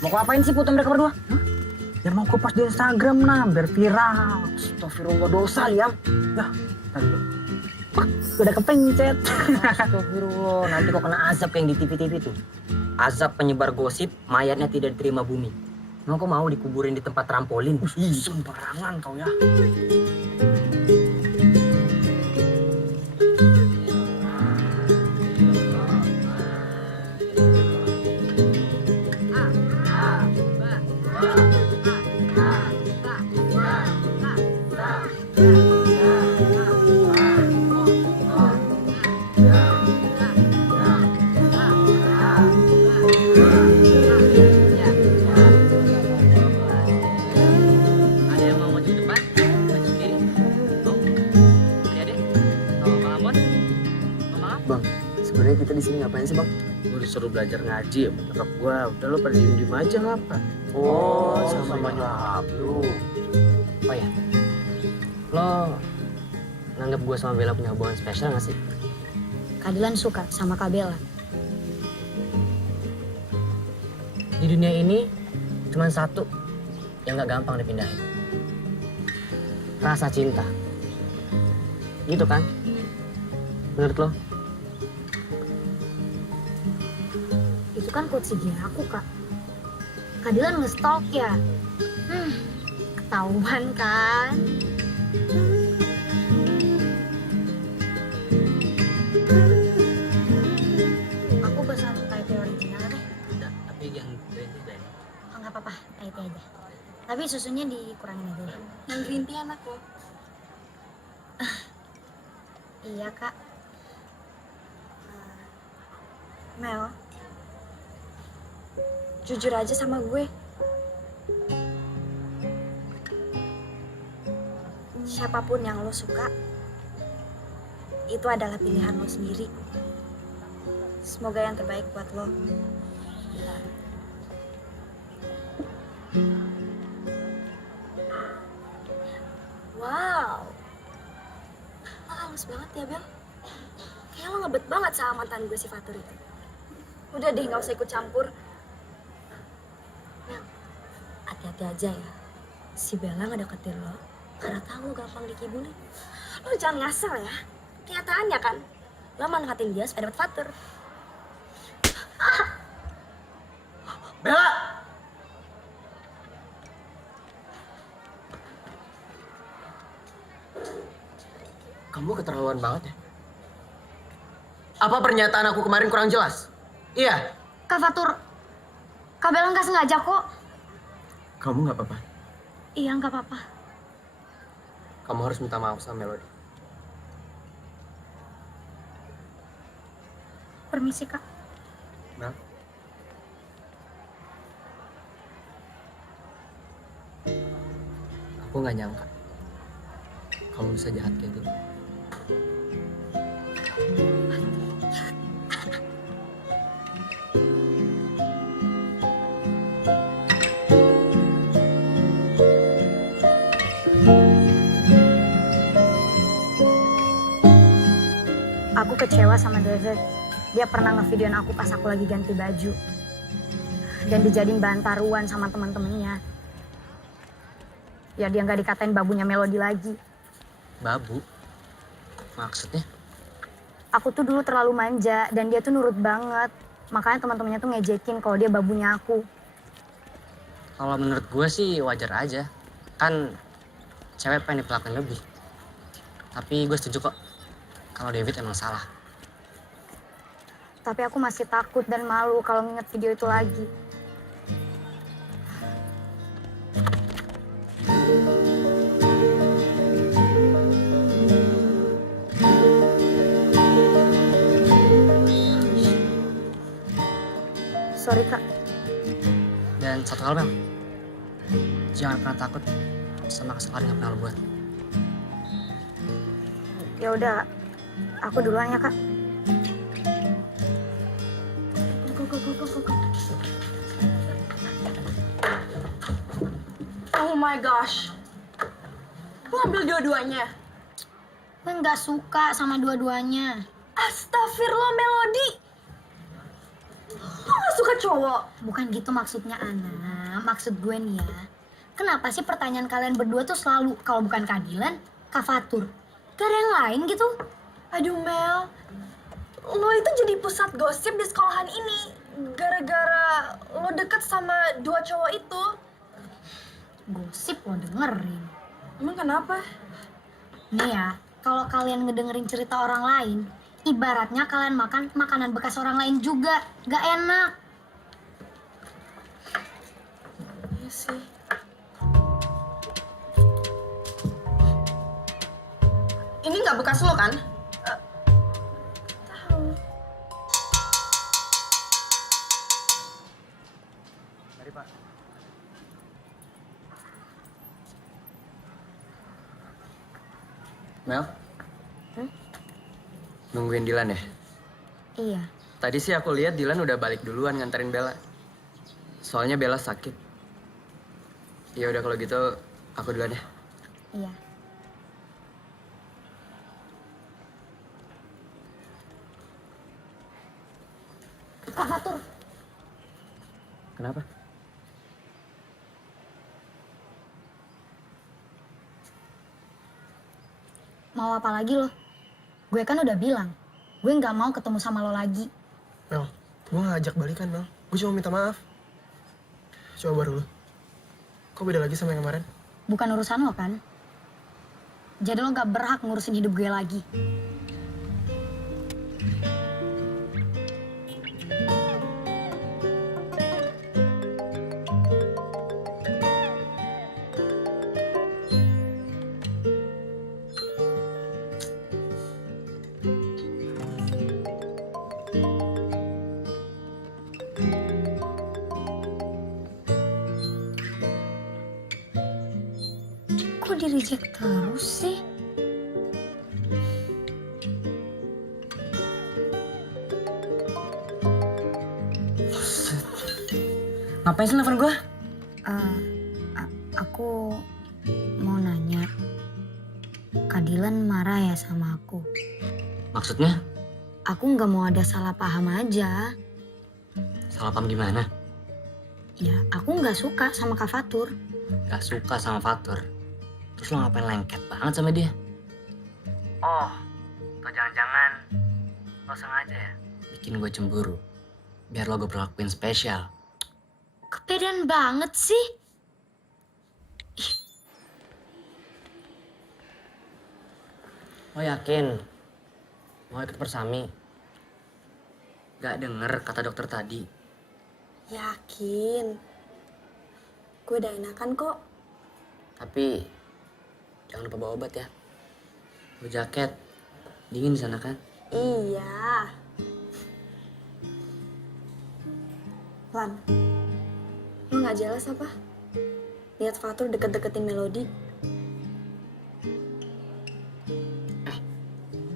Mau ngapain sih foto mereka berdua? Ya mau kupas di Instagram nah, biar viral. Astagfirullah, dosa ya. Ya, tadi lo. Udah kepencet. Astagfirullah, nanti kok kena azab kayak yang di TV-TV tuh. Azab penyebar gosip, mayatnya tidak diterima bumi. Mau kok mau dikuburin di tempat trampolin? Sembarangan kau ya. Ada yang mau maju depan? Maju sendiri. Mau? Adik-adik? Mau Bang Amon? Mama? Bang, sebenarnya kita di sini ngapain sih, Bang? Gue disuruh belajar ngaji ya, nyokap gue. Udah lo pada diem-diem aja ngapa? Oh, sama nyokap lu. Oh ya, lo nganggap gue sama Bella punya hubungan spesial gak sih? Kak Dylan suka sama Kak Bella. Di dunia ini cuma satu yang gak gampang dipindahin. Rasa cinta. Gitu kan? Menurut lo? Itu kan quotes IG aku, Kak. Kak Dylan nge-stalk ya? Ketahuan kan? Aku pesan Thai tea original deh. Tapi yang green tea deh. Oh, nggak apa-apa, Thai tea aja. Tapi susunya dikurangin aja deh. Yang green tea enak loh. Iya, Kak. Mel, jujur aja sama gue. Siapapun yang lo suka, itu adalah pilihan lo sendiri. Semoga yang terbaik buat lo. ya, Bel. Kayaknya lo ngebet banget sama mantan gue si Fatur itu. Udah deh, gak usah ikut campur. Mel, hati-hati aja ya. Si Bella gak deketin lo karena tahu lo gampang dikibulin. Lo jangan ngasal ya. Kenyataannya kan, lo manfaatin dia supaya dapet Fatur. Bella! Kamu keterlaluan banget ya. Apa pernyataan aku kemarin kurang jelas? Iya. Kak Fatur, Kak Bella nggak sengaja kok. Kamu nggak apa-apa. Iya, nggak apa-apa. Kamu harus minta maaf sama Melody. Permisi, Kak. Mel. Aku nggak nyangka kamu bisa jahat kayak gini. Aku kecewa sama David. Dia pernah ngevideoin aku pas aku lagi ganti baju. Dan dijadiin bahan taruhan sama teman-temannya. Ya dia nggak dikatain babunya Melody lagi. Babu? Maksudnya? Aku tuh dulu terlalu manja dan dia tuh nurut banget. Makanya teman-temannya tuh ngejekin kalau dia babunya aku. Kalau menurut gue sih wajar aja. Kan cewek pengen diperlakuin lebih. Tapi gue setuju kok kalau David emang salah. Tapi aku masih takut dan malu kalau nginget video itu lagi. Sorry, Kak. Dan satu hal Bel, jangan pernah takut sama kesalahan yang pernah lo buat. Ya udah, aku duluan ya, Kak. Oh my gosh. Lo ambil dua-duanya. Gue nggak suka sama dua-duanya. Astagfirullah, Melody. Lo gak suka cowok? Bukan gitu maksudnya, Ana. Maksud gue nih ya. Kenapa sih pertanyaan kalian berdua tuh selalu kalau bukan keadilan, Kak Fatur? Gak ada yang lain gitu? Aduh, Mel. Lo itu jadi pusat gosip di sekolahan ini. Gara-gara lo deket sama dua cowok itu. Gosip lo dengerin. Emang kenapa? Nih ya, kalau kalian ngedengerin cerita orang lain, ibaratnya kalian makan makanan bekas orang lain juga. Gak enak. Iya sih. Ini nggak bekas lo kan? Tahu. Mari, Pak. Mel? Nungguin Dilan ya? Iya. Tadi sih aku lihat Dilan udah balik duluan nganterin Bella. Soalnya Bella sakit. Ya udah kalau gitu aku duluan ya. Iya. Kak Fatur, Kenapa? mau apa lagi lo? Gue kan udah bilang, gue nggak mau ketemu sama lo lagi. Mel, gue gak ajak balikan, Mel. Gue cuma minta maaf. Coba baru lo. Kok beda lagi sama yang kemarin? Bukan urusan lo kan? Jadi lo gak berhak ngurusin hidup gue lagi. Kok di-reject terus sih? Ngapain sih nelfon gue? Aku mau nanya, Kak Dilan marah ya sama aku? Maksudnya? Aku nggak mau ada salah paham aja. Salah paham gimana? Ya, aku nggak suka sama Kak Fatur. Gak suka sama Fatur. Terus lo ngapain lengket banget sama dia? Oh, atau jangan-jangan lo sengaja ya? Bikin gue cemburu. Biar lo gue perlakuin spesial. Kepedean banget sih. Lo yakin? Mau ikut persami? Gak denger kata dokter tadi. Yakin. Gue udah enakan kok. Tapi jangan lupa bawa obat ya. Bawa jaket. Dingin di sana kan? Iya. Lan, lo gak jelas apa? Lihat Fatur deket-deketin Melody.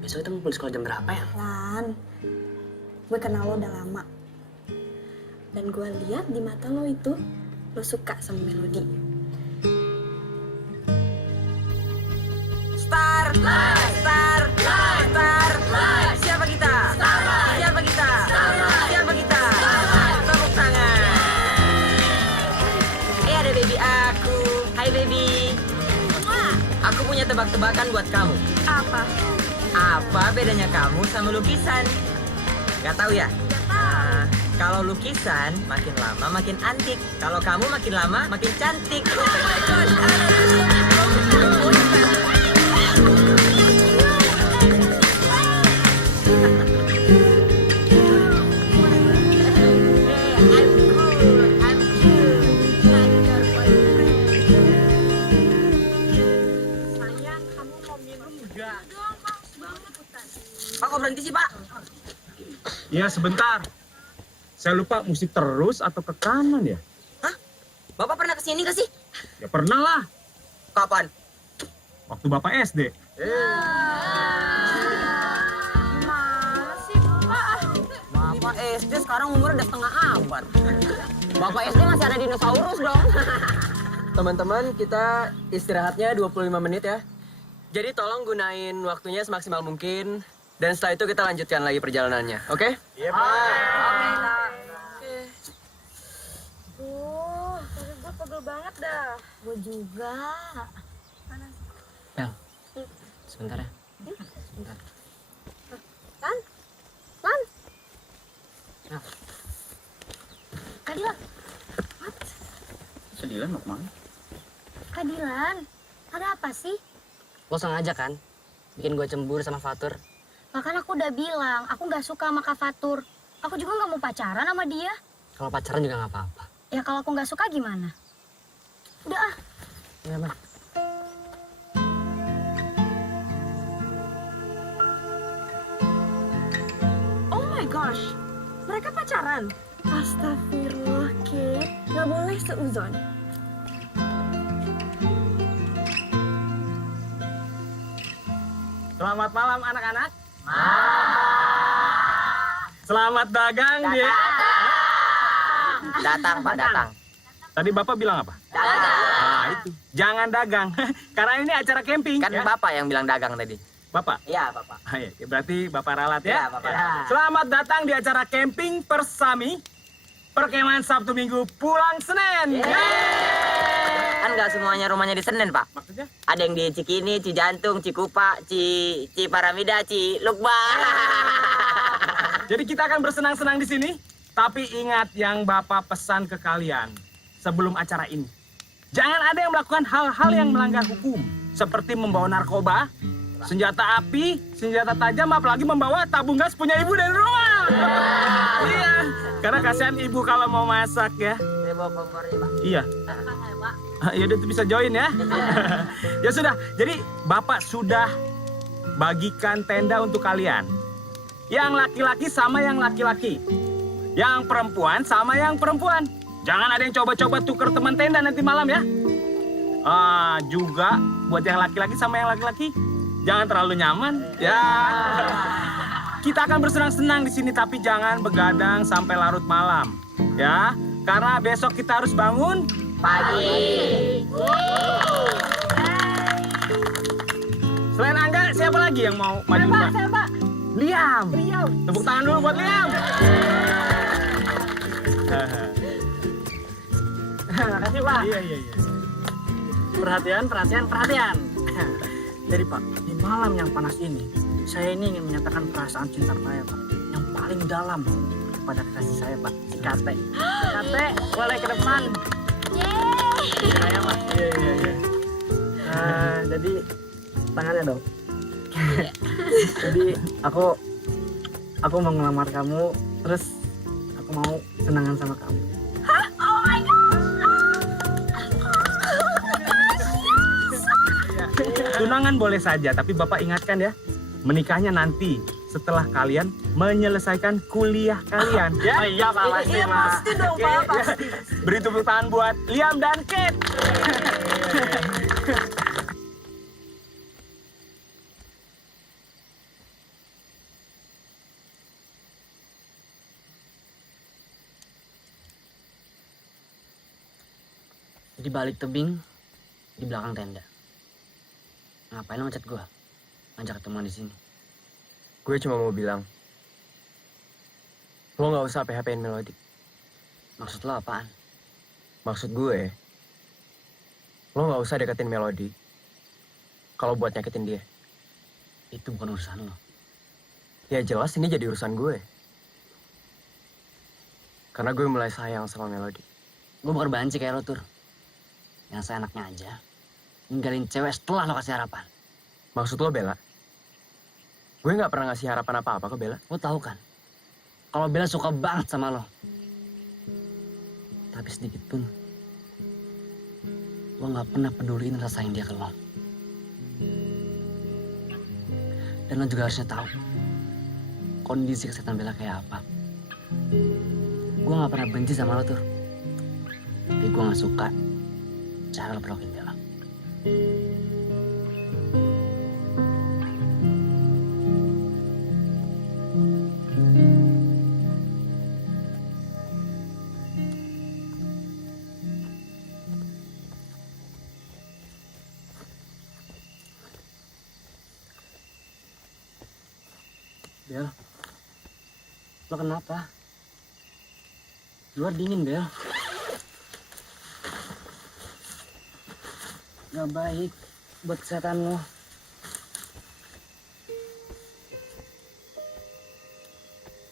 Besok kita ngumpul di sekolah jam berapa ya? Lan, gue kenal lo udah lama. Dan gue lihat di mata lo itu, lo suka sama Melody. Star, star, star. Siapa kita? Siapa kita? Siapa kita? Tepuk tangan. Ada baby aku. Hai baby. Aku punya tebak-tebakan buat kamu. Apa? Apa bedanya kamu sama lukisan? Gak tahu ya? Nah, kalau lukisan makin lama makin antik. Kalau kamu makin lama makin cantik. Oh my gosh. Pak, kok berhenti sih, Pak? Ya sebentar. Saya lupa musik terus atau ke kanan ya? Hah? Bapak pernah kesini gak sih? Ya pernah lah. Kapan? Waktu Bapak SD. Gimana sih, Pak? Bapak SD sekarang umurnya udah setengah abad. Bapak SD masih ada dinosaurus dong. Teman-teman, kita istirahatnya 25 menit ya. Jadi tolong gunain waktunya semaksimal mungkin. Dan setelah itu kita lanjutkan lagi perjalanannya, oke? Iya, Pak. Kaki gue pegel banget dah. Gue juga. Bel, sebentar ya. Sebentar. Lan? Lan? Nah, Kak Dilan, Sedilan mau kemana? Kak Dilan, ada apa sih? lo sengaja kan? Bikin gue cemburu sama Fatur. Bahkan aku udah bilang, aku nggak suka sama Kak Fatur. Aku juga nggak mau pacaran sama dia. Kalau pacaran juga nggak apa-apa. Ya kalau aku nggak suka gimana? Udah ah. Iya, Bang. Oh my gosh, mereka pacaran? Astagfirullah, Kate. Nggak boleh seuzon. Selamat malam anak-anak. Selamat dagang dia. Datang, Pak, datang. Tadi Bapak bilang apa? Dagang. Nah itu, jangan dagang. Karena ini acara camping. Kan ya. Bapak yang bilang dagang tadi. Bapak? Iya, Bapak. Ah, ya, berarti Bapak ralat ya? Iya, Bapak ralat. Selamat datang di acara camping Persami. Perkemahan Sabtu Minggu pulang Senin. Kan nggak semuanya rumahnya di Senen, Pak. Maksudnya? Ada yang di Cikini, Cijantung, Cikupa, Ciparamida, Cilukba. Jadi kita akan bersenang-senang di sini. Tapi ingat yang Bapak pesan ke kalian sebelum acara ini. Jangan ada yang melakukan hal-hal yang melanggar hukum. Seperti membawa narkoba, senjata api, senjata tajam, apalagi membawa tabung gas punya ibu dari rumah. Iya, karena kasihan ibu kalau mau masak ya. Saya bawa kompor ya, Pak. Iya. Ya udah bisa join ya. Ya sudah, jadi Bapak sudah bagikan tenda untuk kalian. Yang laki-laki sama yang laki-laki. Yang perempuan sama yang perempuan. Jangan ada yang coba-coba tuker teman tenda nanti malam ya. Juga buat yang laki-laki sama yang laki-laki, jangan terlalu nyaman ya. Kita akan bersenang-senang di sini tapi jangan begadang sampai larut malam ya. Karena besok kita harus bangun Pagi. Selain Angga, siapa lagi yang mau maju? Saya Pak. Liam. Tepuk tangan dulu buat Liam. Makasih, Pak. Iya. Perhatian. Jadi, Pak, di malam yang panas ini, saya ini ingin menyatakan perasaan cinta saya, Pak, yang paling dalam kepada kekasih saya, Pak, si Kate. Kate, boleh ke depan. Yeay! Saya, Pak. Iya. Jadi, tangannya dong. Jadi, aku mau ngelamar kamu, terus aku mau tunangan sama kamu. Oh my god! Tunangan boleh saja, tapi Bapak ingatkan ya, menikahnya nanti setelah kalian menyelesaikan kuliah kalian. Ya? Oh iya, Pak, pasti, Iya, Pak. pasti dong, Pak, Oke, pasti. Beri tepuk tangan buat Liam dan Kate. Di balik tebing, di belakang tenda. Ngapain lo ngechat gua? Ngajak ketemuan di sini. Gue cuma mau bilang, lo nggak usah PHP-in Melody. Maksud lo apaan? Maksud gue, lo nggak usah deketin Melody kalau buat nyakitin dia. Itu bukan urusan lo. Ya jelas ini jadi urusan gue. Karena gue mulai sayang sama Melody. Gue bukan banci kayak lo, Tur. Yang seenaknya aja. Ninggalin cewek setelah lo kasih harapan. Maksud lo, Bella? Gue nggak pernah ngasih harapan apa-apa ke Bella. Lo tahu kan? Kalau Bella suka banget sama lo. Tapi sedikit pun. Lo nggak pernah peduliin rasa yang dia ke lo. Dan lo juga harusnya tahu. Kondisi kesehatan Bella kayak apa. Gue nggak pernah benci sama lo, Tur. Tapi gue nggak suka cara lo perlakuin Bella. Bel, lo kenapa? Luar dingin, Bel. Gak baik buat kesehatan lo.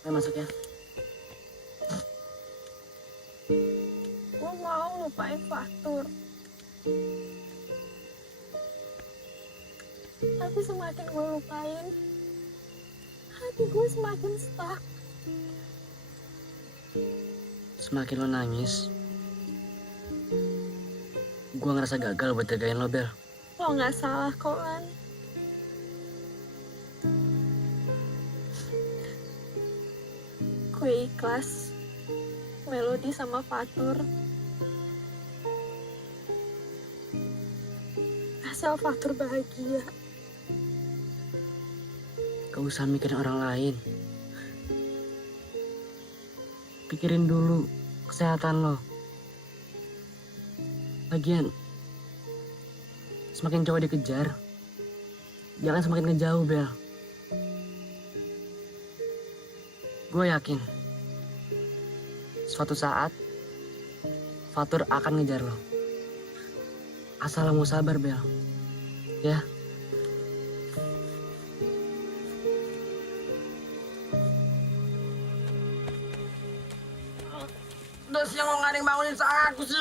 Ayo masuk ya. Gue mau lupain Fatur. Tapi semakin gue lupain, hati gue semakin stuck. Semakin lo nangis, gue ngerasa gagal buat jagain lo, Bel. Lo nggak salah kok, Lan. Gue ikhlas Melody sama Fatur. Asal Fatur bahagia. Gak usah mikirin orang lain. Pikirin dulu kesehatan lo. Lagian, semakin cowok dikejar, jangan semakin ngejauh, Bel. Gue yakin, suatu saat, Fatur akan ngejar lo. Asal lo mau sabar, Bel. Ya. Udah siang kok nggak ada yang bangunin aku sih.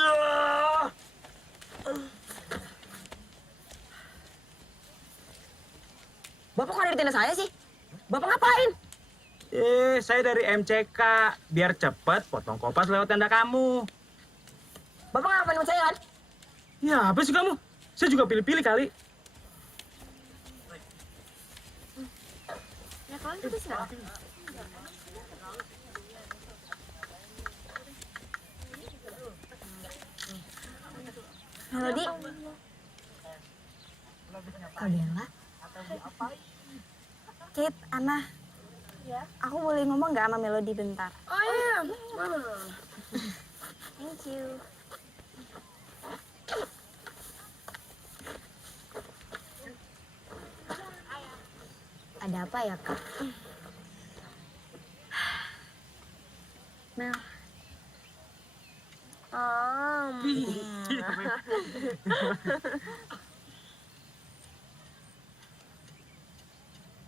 Bapak kok ada di tenda saya sih? Bapak ngapain? Saya dari MCK. Biar cepet potong kopas lewat tenda kamu. Bapak ngapain sama saya kan? Ya, apa sih kamu? Saya juga pilih-pilih kali. Ya kalian terus nggak? Melody, Kak Bella, Kate, Anna. Aku boleh ngomong nggak sama Melody bentar? Oh iya. Thank you. ada apa ya, Kak? Mel,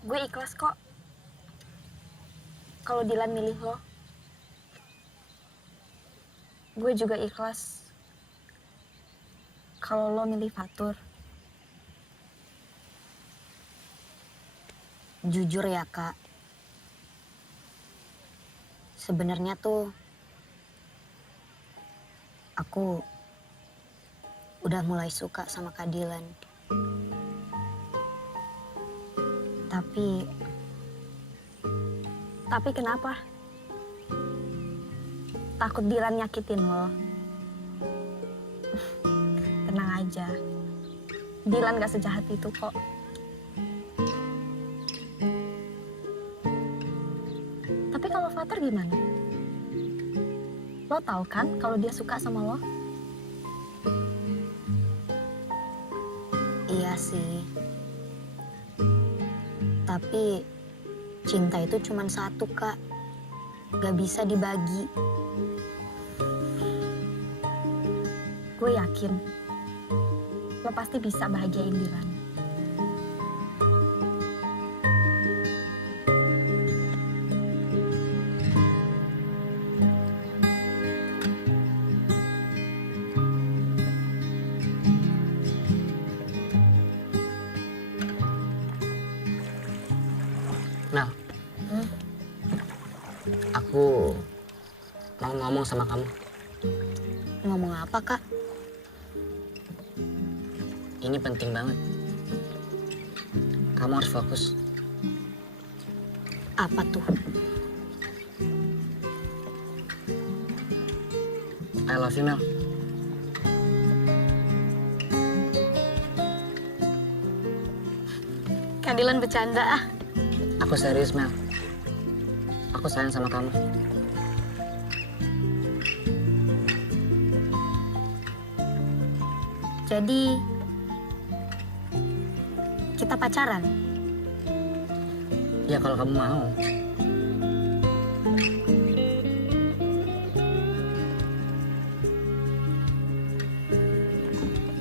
gue ikhlas kok kalau Dilan milih lo. Gue juga ikhlas kalau lo milih Fatur. Jujur ya kak, sebenarnya tuh aku udah mulai suka sama Kak Dilan. Tapi kenapa? Takut Dilan nyakitin lo. Tenang aja, Dilan gak sejahat itu kok. Tapi kalau Fatur gimana? Lo tahu kan kalau dia suka sama lo? Iya sih. Tapi cinta itu cuma satu, Kak. Gak bisa dibagi. Gue yakin lo pasti bisa bahagiain Dilan. Mel, aku mau ngomong sama kamu. Ngomong apa, Kak? Ini penting banget. Kamu harus fokus. Apa tuh? I love you, Mel. Kak Dilan bercanda ah. Aku serius, Mel. Aku sayang sama kamu. Jadi kita pacaran? Ya kalau kamu mau.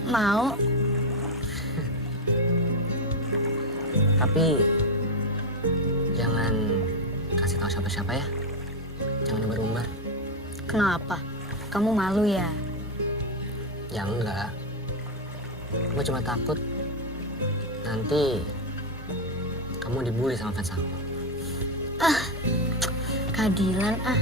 Mau. Tapi jangan kasih tahu siapa-siapa ya. Jangan umbar-umbar. Kenapa? Kamu malu ya? Ya enggak. Gue cuma takut nanti kamu dibully sama fans aku. Kak Dilan ah.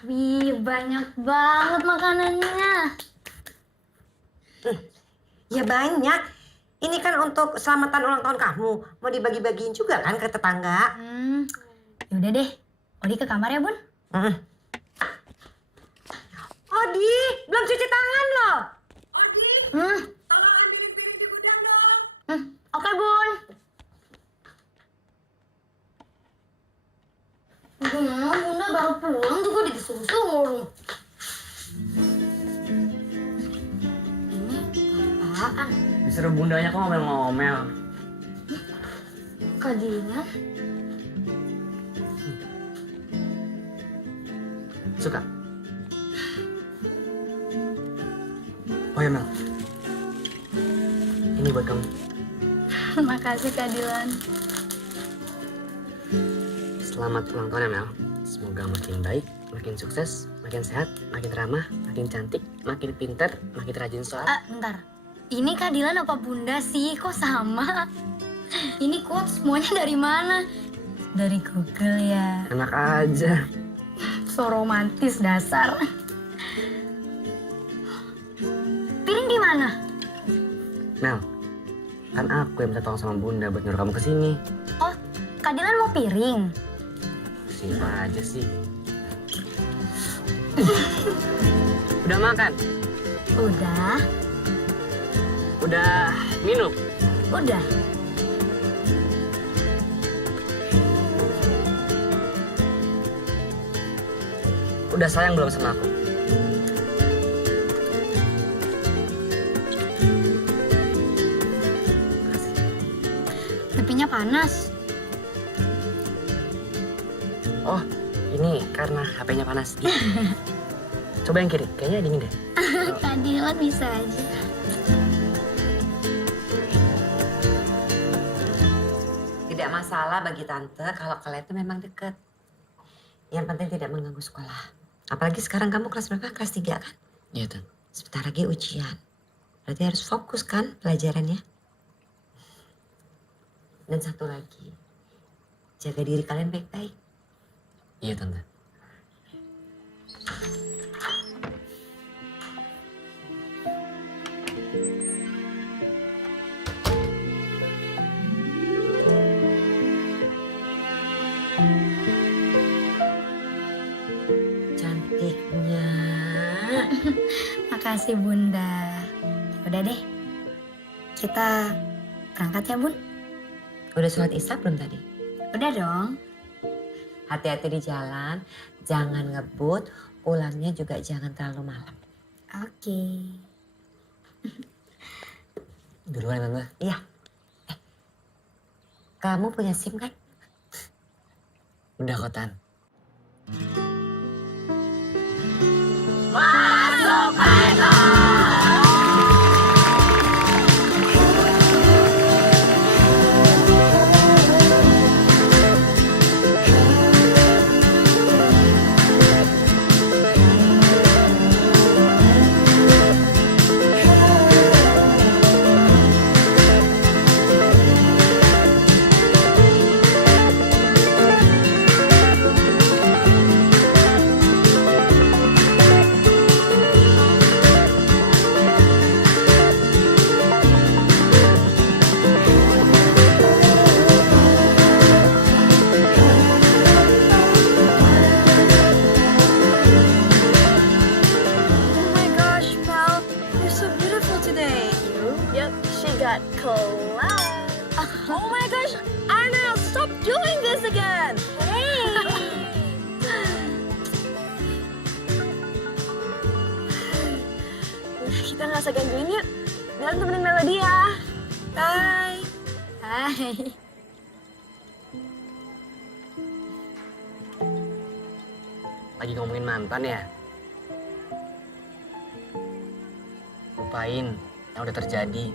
Wih, banyak banget makanannya. Ya banyak. Ini kan untuk selamatan ulang tahun kamu. Mau dibagi-bagiin juga kan ke tetangga? Yaudah deh, Odi ke kamar ya, Bun. Odi, belum cuci tangan loh. Odi, tolong ambilin piring di gudang dong. Oke, Bun. Bunda baru pulang juga udah disuruh-suruh. Ini apaan? Disuruh bundanya kok ngomel-ngomel. Kak Dilan? Suka? Oh ya Mel. Ini buat kamu. Makasih Kak Dilan. Selamat ulang tahun ya Mel. Semoga makin baik, makin sukses, makin sehat, makin ramah, makin cantik, makin pintar, makin rajin sholat. Bentar. Ini Kak Dilan apa Bunda sih? Kok sama? Ini quotes semuanya dari mana? Dari Google ya. Enak aja. So romantis dasar. Piring di mana? Mel, Kan aku yang minta tolong sama Bunda buat nyuruh kamu ke sini. Oh, Kak Dilan mau piring? Siapa aja sih? Udah makan? Udah, Udah minum? udah. Udah sayang belum sama aku? Tepinya panas. Oh, ini karena HP-nya panas. Coba yang kiri, kayaknya dingin deh. Kak Dilan bisa aja. Tidak masalah bagi tante kalau kalian itu memang deket. Yang penting tidak mengganggu sekolah. Apalagi sekarang kamu kelas berapa? Kelas 3 kan? Iya, Tan. Sebentar lagi ujian. Berarti harus fokus kan pelajarannya. Dan satu lagi, jaga diri kalian baik-baik. Iya, Tante. Cantiknya. Makasih Bunda. Udah deh, kita berangkat ya Bun? Udah sholat isya belum tadi? Udah dong. Hati-hati di jalan, jangan ngebut, pulangnya juga jangan terlalu malam. Oke. Duluan, Tante. Iya. Kamu punya SIM kan? Udah kok, Tan. Oh my gosh, Mel, you're so beautiful today. Yep, she got class. Oh my gosh, Anna, stop doing this again. Hey. Udah, kita nggak usah gangguin yuk. Bilang temenin Melody ya. Bye. Hai. Lagi ngomongin mantan ya? Lupain yang udah terjadi.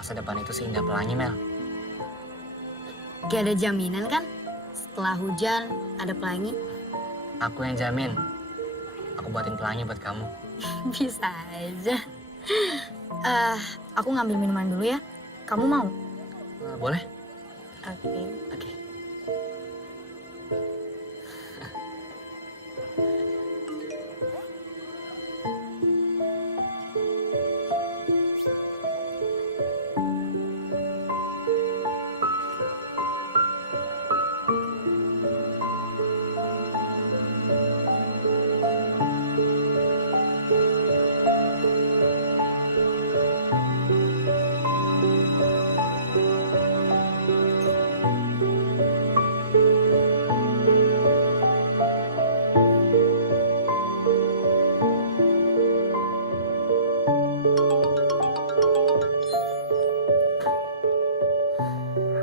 Masa depan itu seindah pelangi, Mel. Gak ada jaminan kan? Setelah hujan, ada pelangi. Aku yang jamin. Aku buatin pelangi buat kamu. Bisa aja. Aku ngambil minuman dulu ya. Kamu mau? Boleh? Oke. Oke.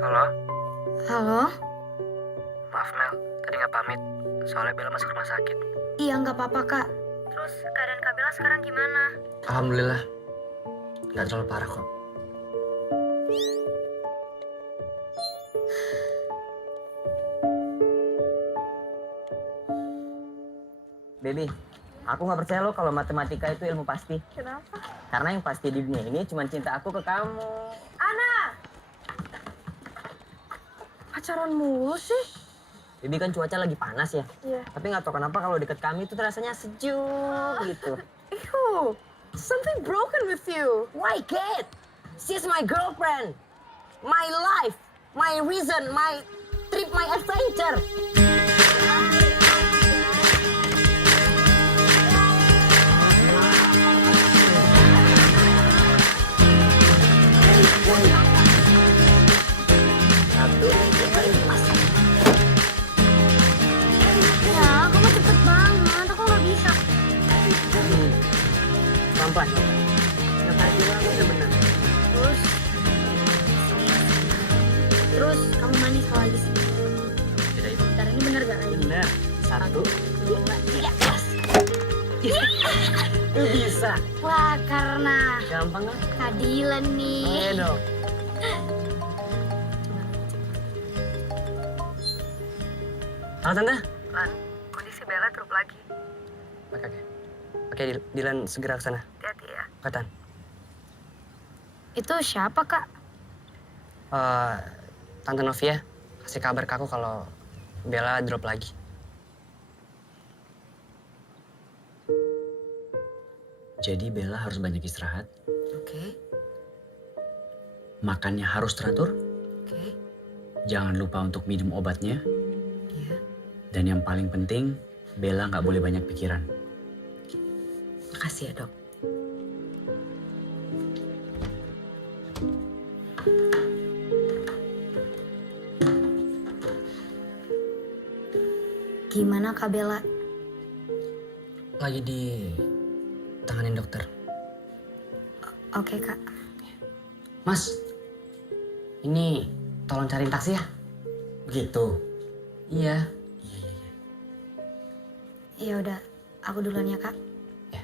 Halo? Halo? Maaf, Mel. Tadi nggak pamit. Soalnya Bella masuk rumah sakit. Iya nggak apa-apa kak. Terus keadaan Kak Bella sekarang gimana? Alhamdulillah. Nggak terlalu parah kok. Baby, aku nggak percaya lo kalau matematika itu ilmu pasti. Kenapa? Karena yang pasti di dunia ini cuma cinta aku ke kamu. Ana! Pacaran mulu sih? Baby kan cuaca lagi panas ya. Iya. Tapi nggak tahu kenapa kalau deket kami itu rasanya sejuk gitu. Ew, something broken with you. Why, Kate? She's my girlfriend. My life, my reason, my trip, my adventure. Ya, kamu cepet banget. Aku nggak bisa. Pelan-pelan. Yang tadi bilang udah benar. Terus kamu manis kalau lagi sini. Tidak itu. Bentar, ini bener gak lagi? Benar. 1, 2, 3, gas. Lu bisa. Wah, karena Gampang kan? keadilan nih. Ayo dong. Halo Tante. Lan, kondisi Bella drop lagi. Oke. Oke, Dilan segera ke sana. Hati-hati ya. Katan. Itu siapa, Kak? Tante Novia kasih kabar ke aku kalau Bella drop lagi. Jadi Bella harus banyak istirahat, Oke. makannya harus teratur, Oke. jangan lupa untuk minum obatnya, Iya. dan yang paling penting, Bella nggak boleh banyak pikiran. Makasih ya, Dok. Gimana, Kak Bella? Lagi di tanganin dokter. Oke, Kak. Mas, ini tolong cariin taksi ya. Begitu. Iya. Ya udah, aku duluan ya, Kak. Ya.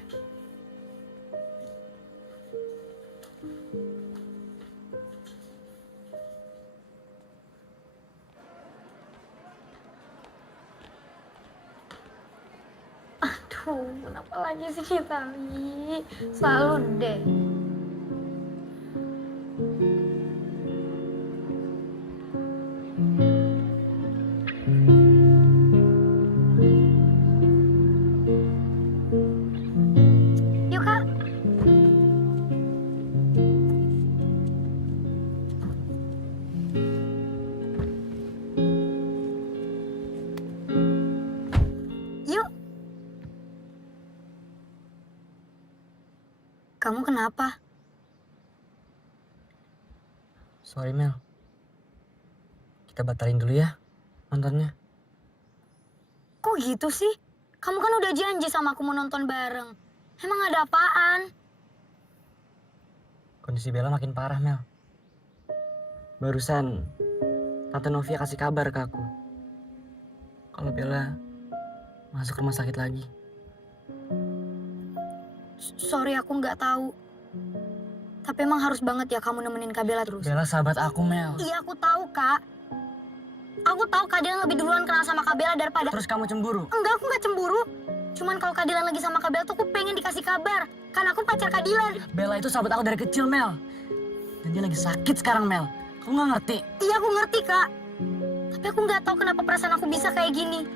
Aduh, kenapa lagi sih kita nih? Selalu deh. Yuk, Kak. Yuk. Kamu kenapa? Sorry Mel. Kita batalin dulu ya nontonnya. Kok gitu sih? Kamu kan udah janji sama aku mau nonton bareng. Emang ada apaan? Kondisi Bella makin parah Mel. Barusan Tante Novia kasih kabar ke aku kalau Bella masuk rumah sakit lagi. Sorry, aku nggak tahu. Tapi emang harus banget ya kamu nemenin Kak Bella terus. Bella sahabat aku Mel. Iya, aku tahu, Kak. Aku tahu Kak Dilan lebih duluan kenal sama Kak Bella daripada... Terus kamu cemburu? Enggak, aku nggak cemburu. Cuman kalau Kak Dilan lagi sama Kak Bella tuh aku pengen dikasih kabar. Kan aku pacar Kak Dilan. Bella itu sahabat aku dari kecil Mel. Dan dia lagi sakit sekarang Mel. Kamu nggak ngerti? Iya, aku ngerti, Kak. Tapi aku nggak tahu kenapa perasaan aku bisa kayak gini.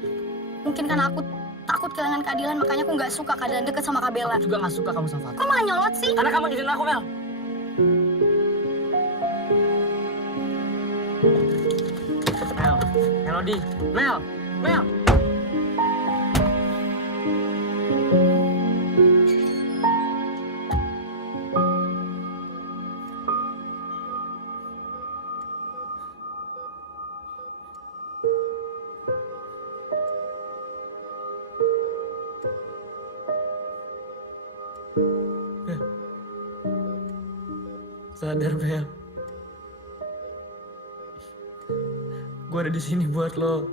Mungkin karena aku takut kehilangan Kak Dilan, makanya aku nggak suka Kak Dilan deket sama Kak Bella. Aku juga nggak suka kamu sama Fatima. Kok malah nyolot sih? Karena kamu jadiin aku Mel. Mel, Melody, Mel, Mel. Sadar Bel. Gue ada di sini buat lo.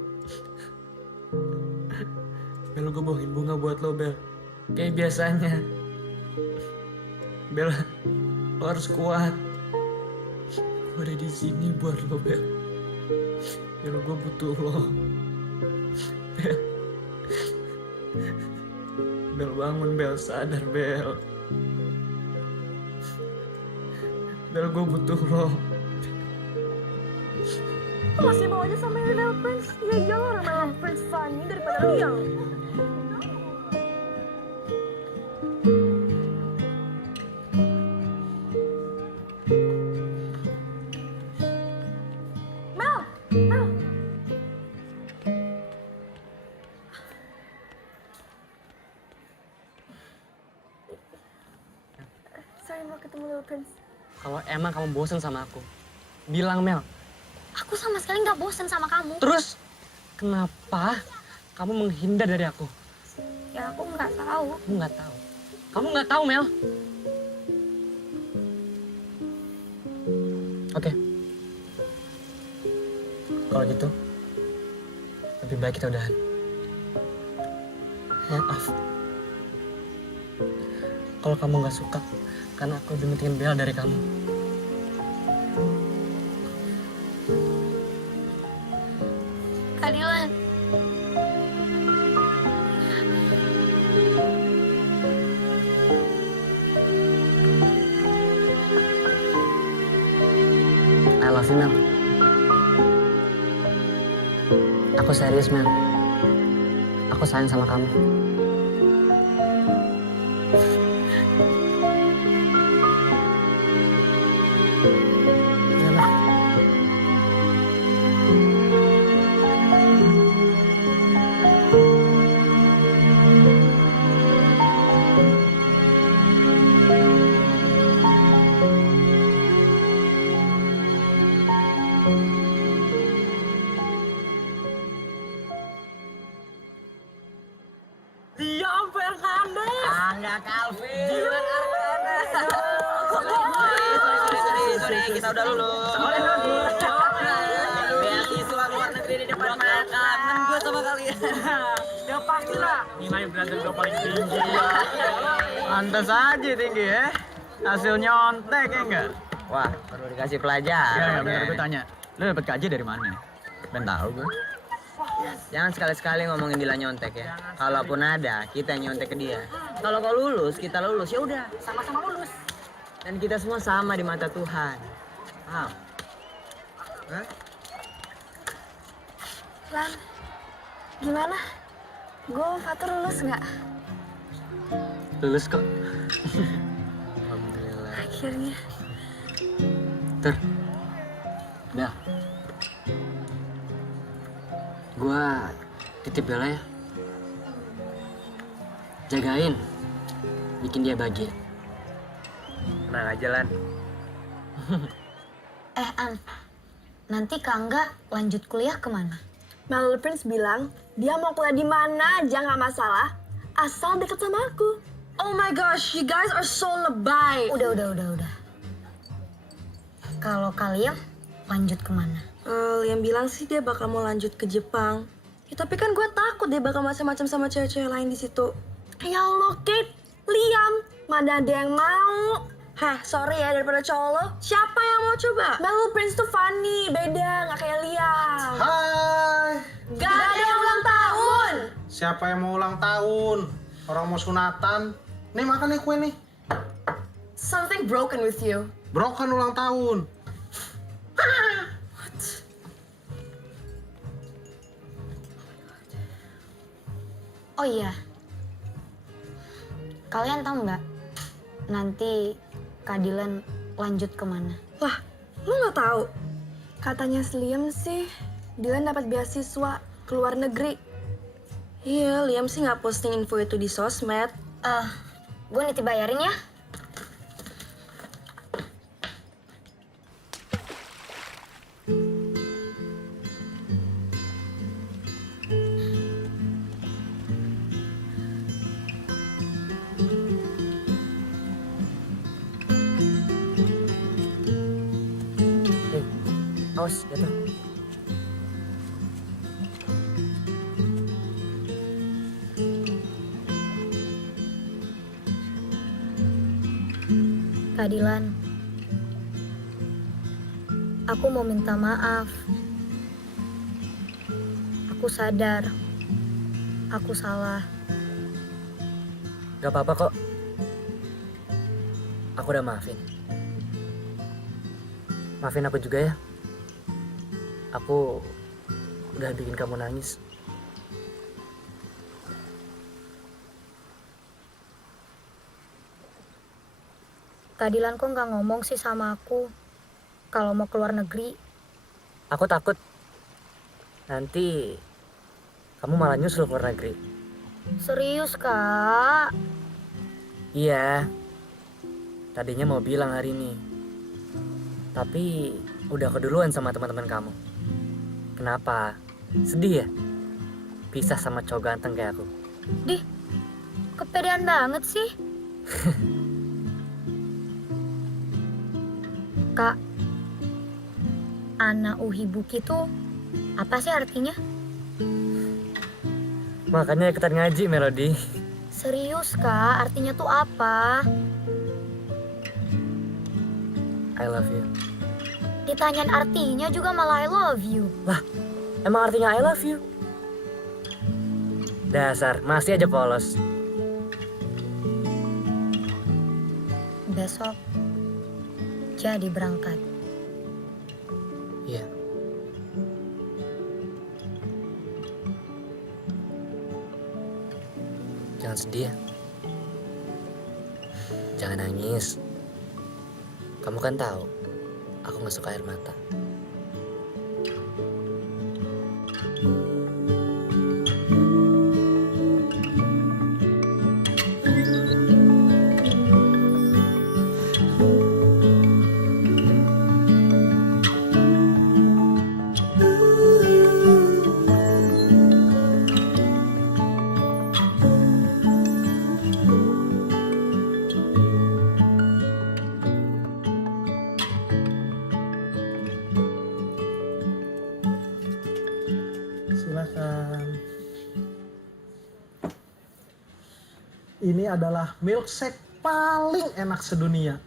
Bel, gue bawain bunga buat lo Bel. Kayak biasanya. Bel, lo harus kuat. Gue ada di sini buat lo Bel. Bel, gue butuh lo. Bel. Bel bangun Bel, sadar Bel. Bel, gue butuh lo. Masih mau aja sama Little Prince? Ya iyalah, Little Prince Fanny daripada Liang. sorry mau ketemu Little Prince. Kalau emang kamu bosen sama aku, bilang Mel. Aku sama sekali nggak bosen sama kamu. Terus kenapa kamu menghindar dari aku? Ya aku nggak tahu. Kamu nggak tahu. Kamu nggak tahu Mel. Oke. Kalau gitu, lebih baik kita udahan. Maaf. Kalau kamu nggak suka, karena aku lebih pentingin Bella dari kamu. Kak Dylan. I love you, Mel. Aku serius, Mel. Aku sayang sama kamu. Mel. Diam Fernandes. Angga Calvin. Dilan Arkana. Sorry, kita udah lulus. Beasiswa luar negeri di depan mata. Kangen gue sama kalian. Ya pastilah. Nilai belajar gue paling tinggi. Pantas aja tinggi ya. Hasil nyontek ya enggak? Wah, perlu dikasih pelajaran. Ya, bener gue tanya. Lu dapet KJ dari mana? Ben tahu gue. Jangan sekali-sekali ngomongin Dilan nyontek ya. Kalaupun ada, kita yang nyontek ke dia. Kalau kau lulus, kita lulus. Ya udah, sama-sama lulus. Dan kita semua sama di mata Tuhan. Paham? Hah? Lan, gimana? Gue Fatur lulus nggak? Lulus kok. Alhamdulillah. Akhirnya. Ter. Bel. Gua titip Bella ya. Jagain. Bikin dia bahagia. Tenang aja, Lan. An, nanti Kak Angga lanjut kuliah kemana? Little Prince bilang dia mau kuliah di mana aja nggak masalah, asal deket sama aku. Oh my gosh, you guys are so lebay. Udah. Kalau kalian lanjut kemana? Liam bilang sih dia bakal mau lanjut ke Jepang. Ya, tapi kan gue takut dia bakal macam-macam sama cewek-cewek lain di situ. Ya Allah, Kate, Liam, mana ada yang mau? Hah, sorry ya daripada cowok lo. Siapa yang mau coba? Little Prince tuh funny, beda, nggak kayak Liam. Hai. Gak ada yang ulang tahun. Siapa yang mau ulang tahun? Orang mau sunatan. Nih makan nih kue nih. Something broken with you. Broken ulang tahun. Oh iya, kalian tahu nggak nanti Kak Dylan lanjut kemana? Wah, lu nggak tahu? Katanya Liam sih, Dylan dapat beasiswa ke luar negeri. Iya, Liam sih nggak posting info itu di sosmed. Gue nanti bayarin ya. Awas, jatuh. Kak Dylan, aku mau minta maaf. Aku sadar, aku salah. Gak apa-apa kok. Aku udah maafin. Maafin aku juga ya. Aku udah bikin kamu nangis. Kak Dylan kok nggak ngomong sih sama aku kalau mau keluar negeri? Aku takut nanti kamu malah nyusul keluar negeri. Serius, Kak? Iya. Tadinya mau bilang hari ini, tapi udah keduluan sama teman-teman kamu. Kenapa? Sedih ya? Pisah sama cowok ganteng kayak aku. Dih, kepedean banget sih. Kak, Ana Uhibuki tuh apa sih artinya? Makanya ikutan ngaji, Melody. Serius Kak, artinya tuh apa? I love you. Ditanyain artinya juga malah I love you. Lah, emang artinya I love you? Dasar, masih aja polos. Besok jadi berangkat. Iya. Jangan sedih ya. Jangan nangis. Kamu kan tahu, aku nggak suka air mata. Silakan. Ini adalah milkshake paling enak sedunia.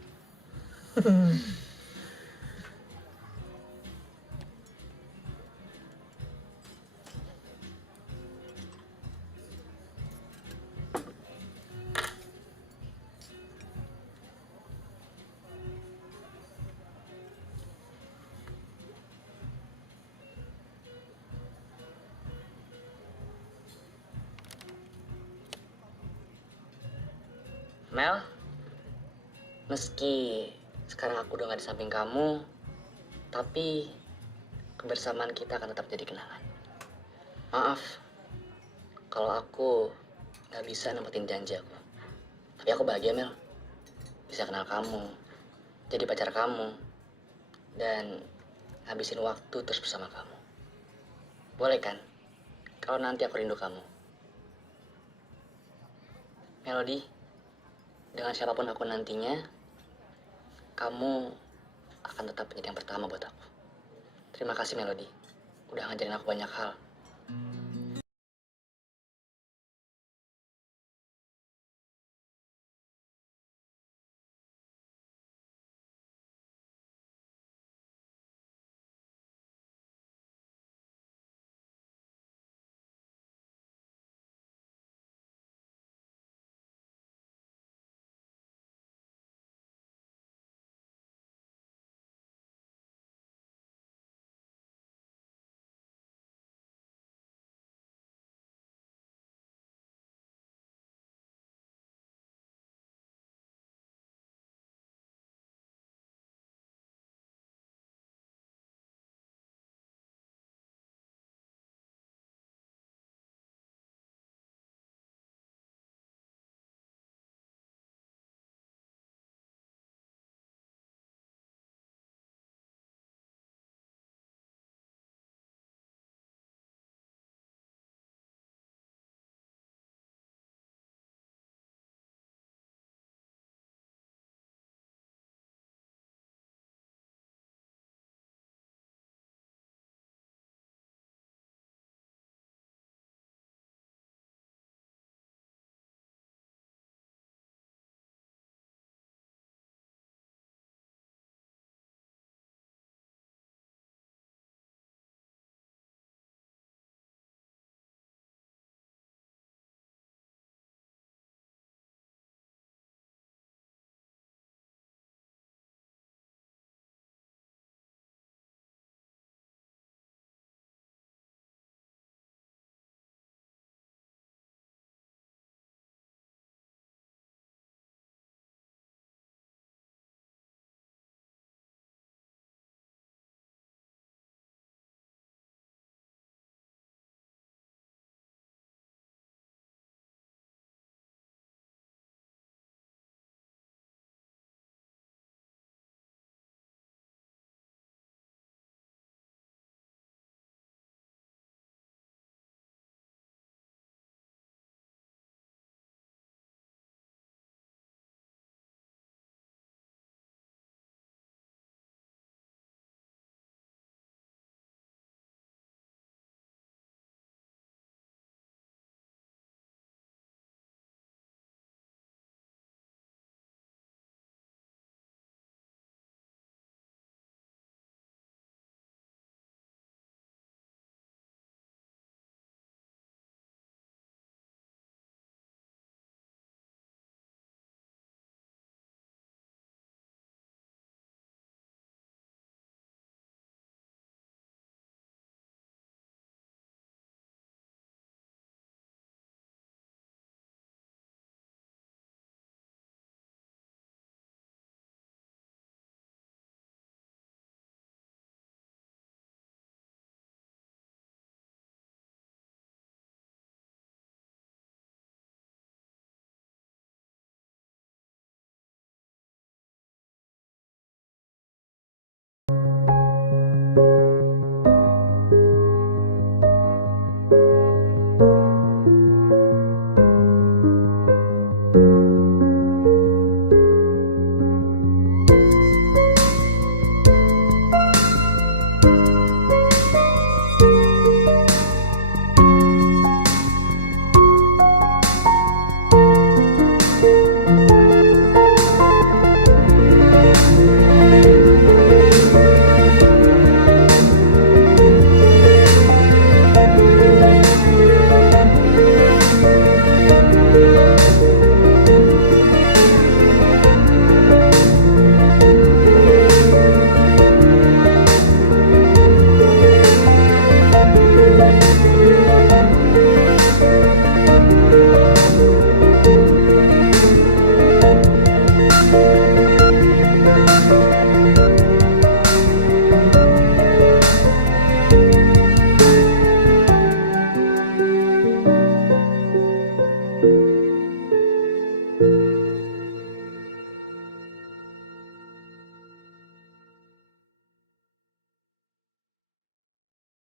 Mel, meski sekarang aku udah gak di samping kamu, tapi kebersamaan kita akan tetap jadi kenangan. Maaf, kalau aku gak bisa nempatin janji aku. Tapi aku bahagia, Mel. Bisa kenal kamu, jadi pacar kamu, dan habisin waktu terus bersama kamu. Boleh kan? Kalau nanti aku rindu kamu. Melody, dengan siapapun aku nantinya, kamu akan tetap menjadi yang pertama buat aku. Terima kasih Melody, udah ngajarin aku banyak hal.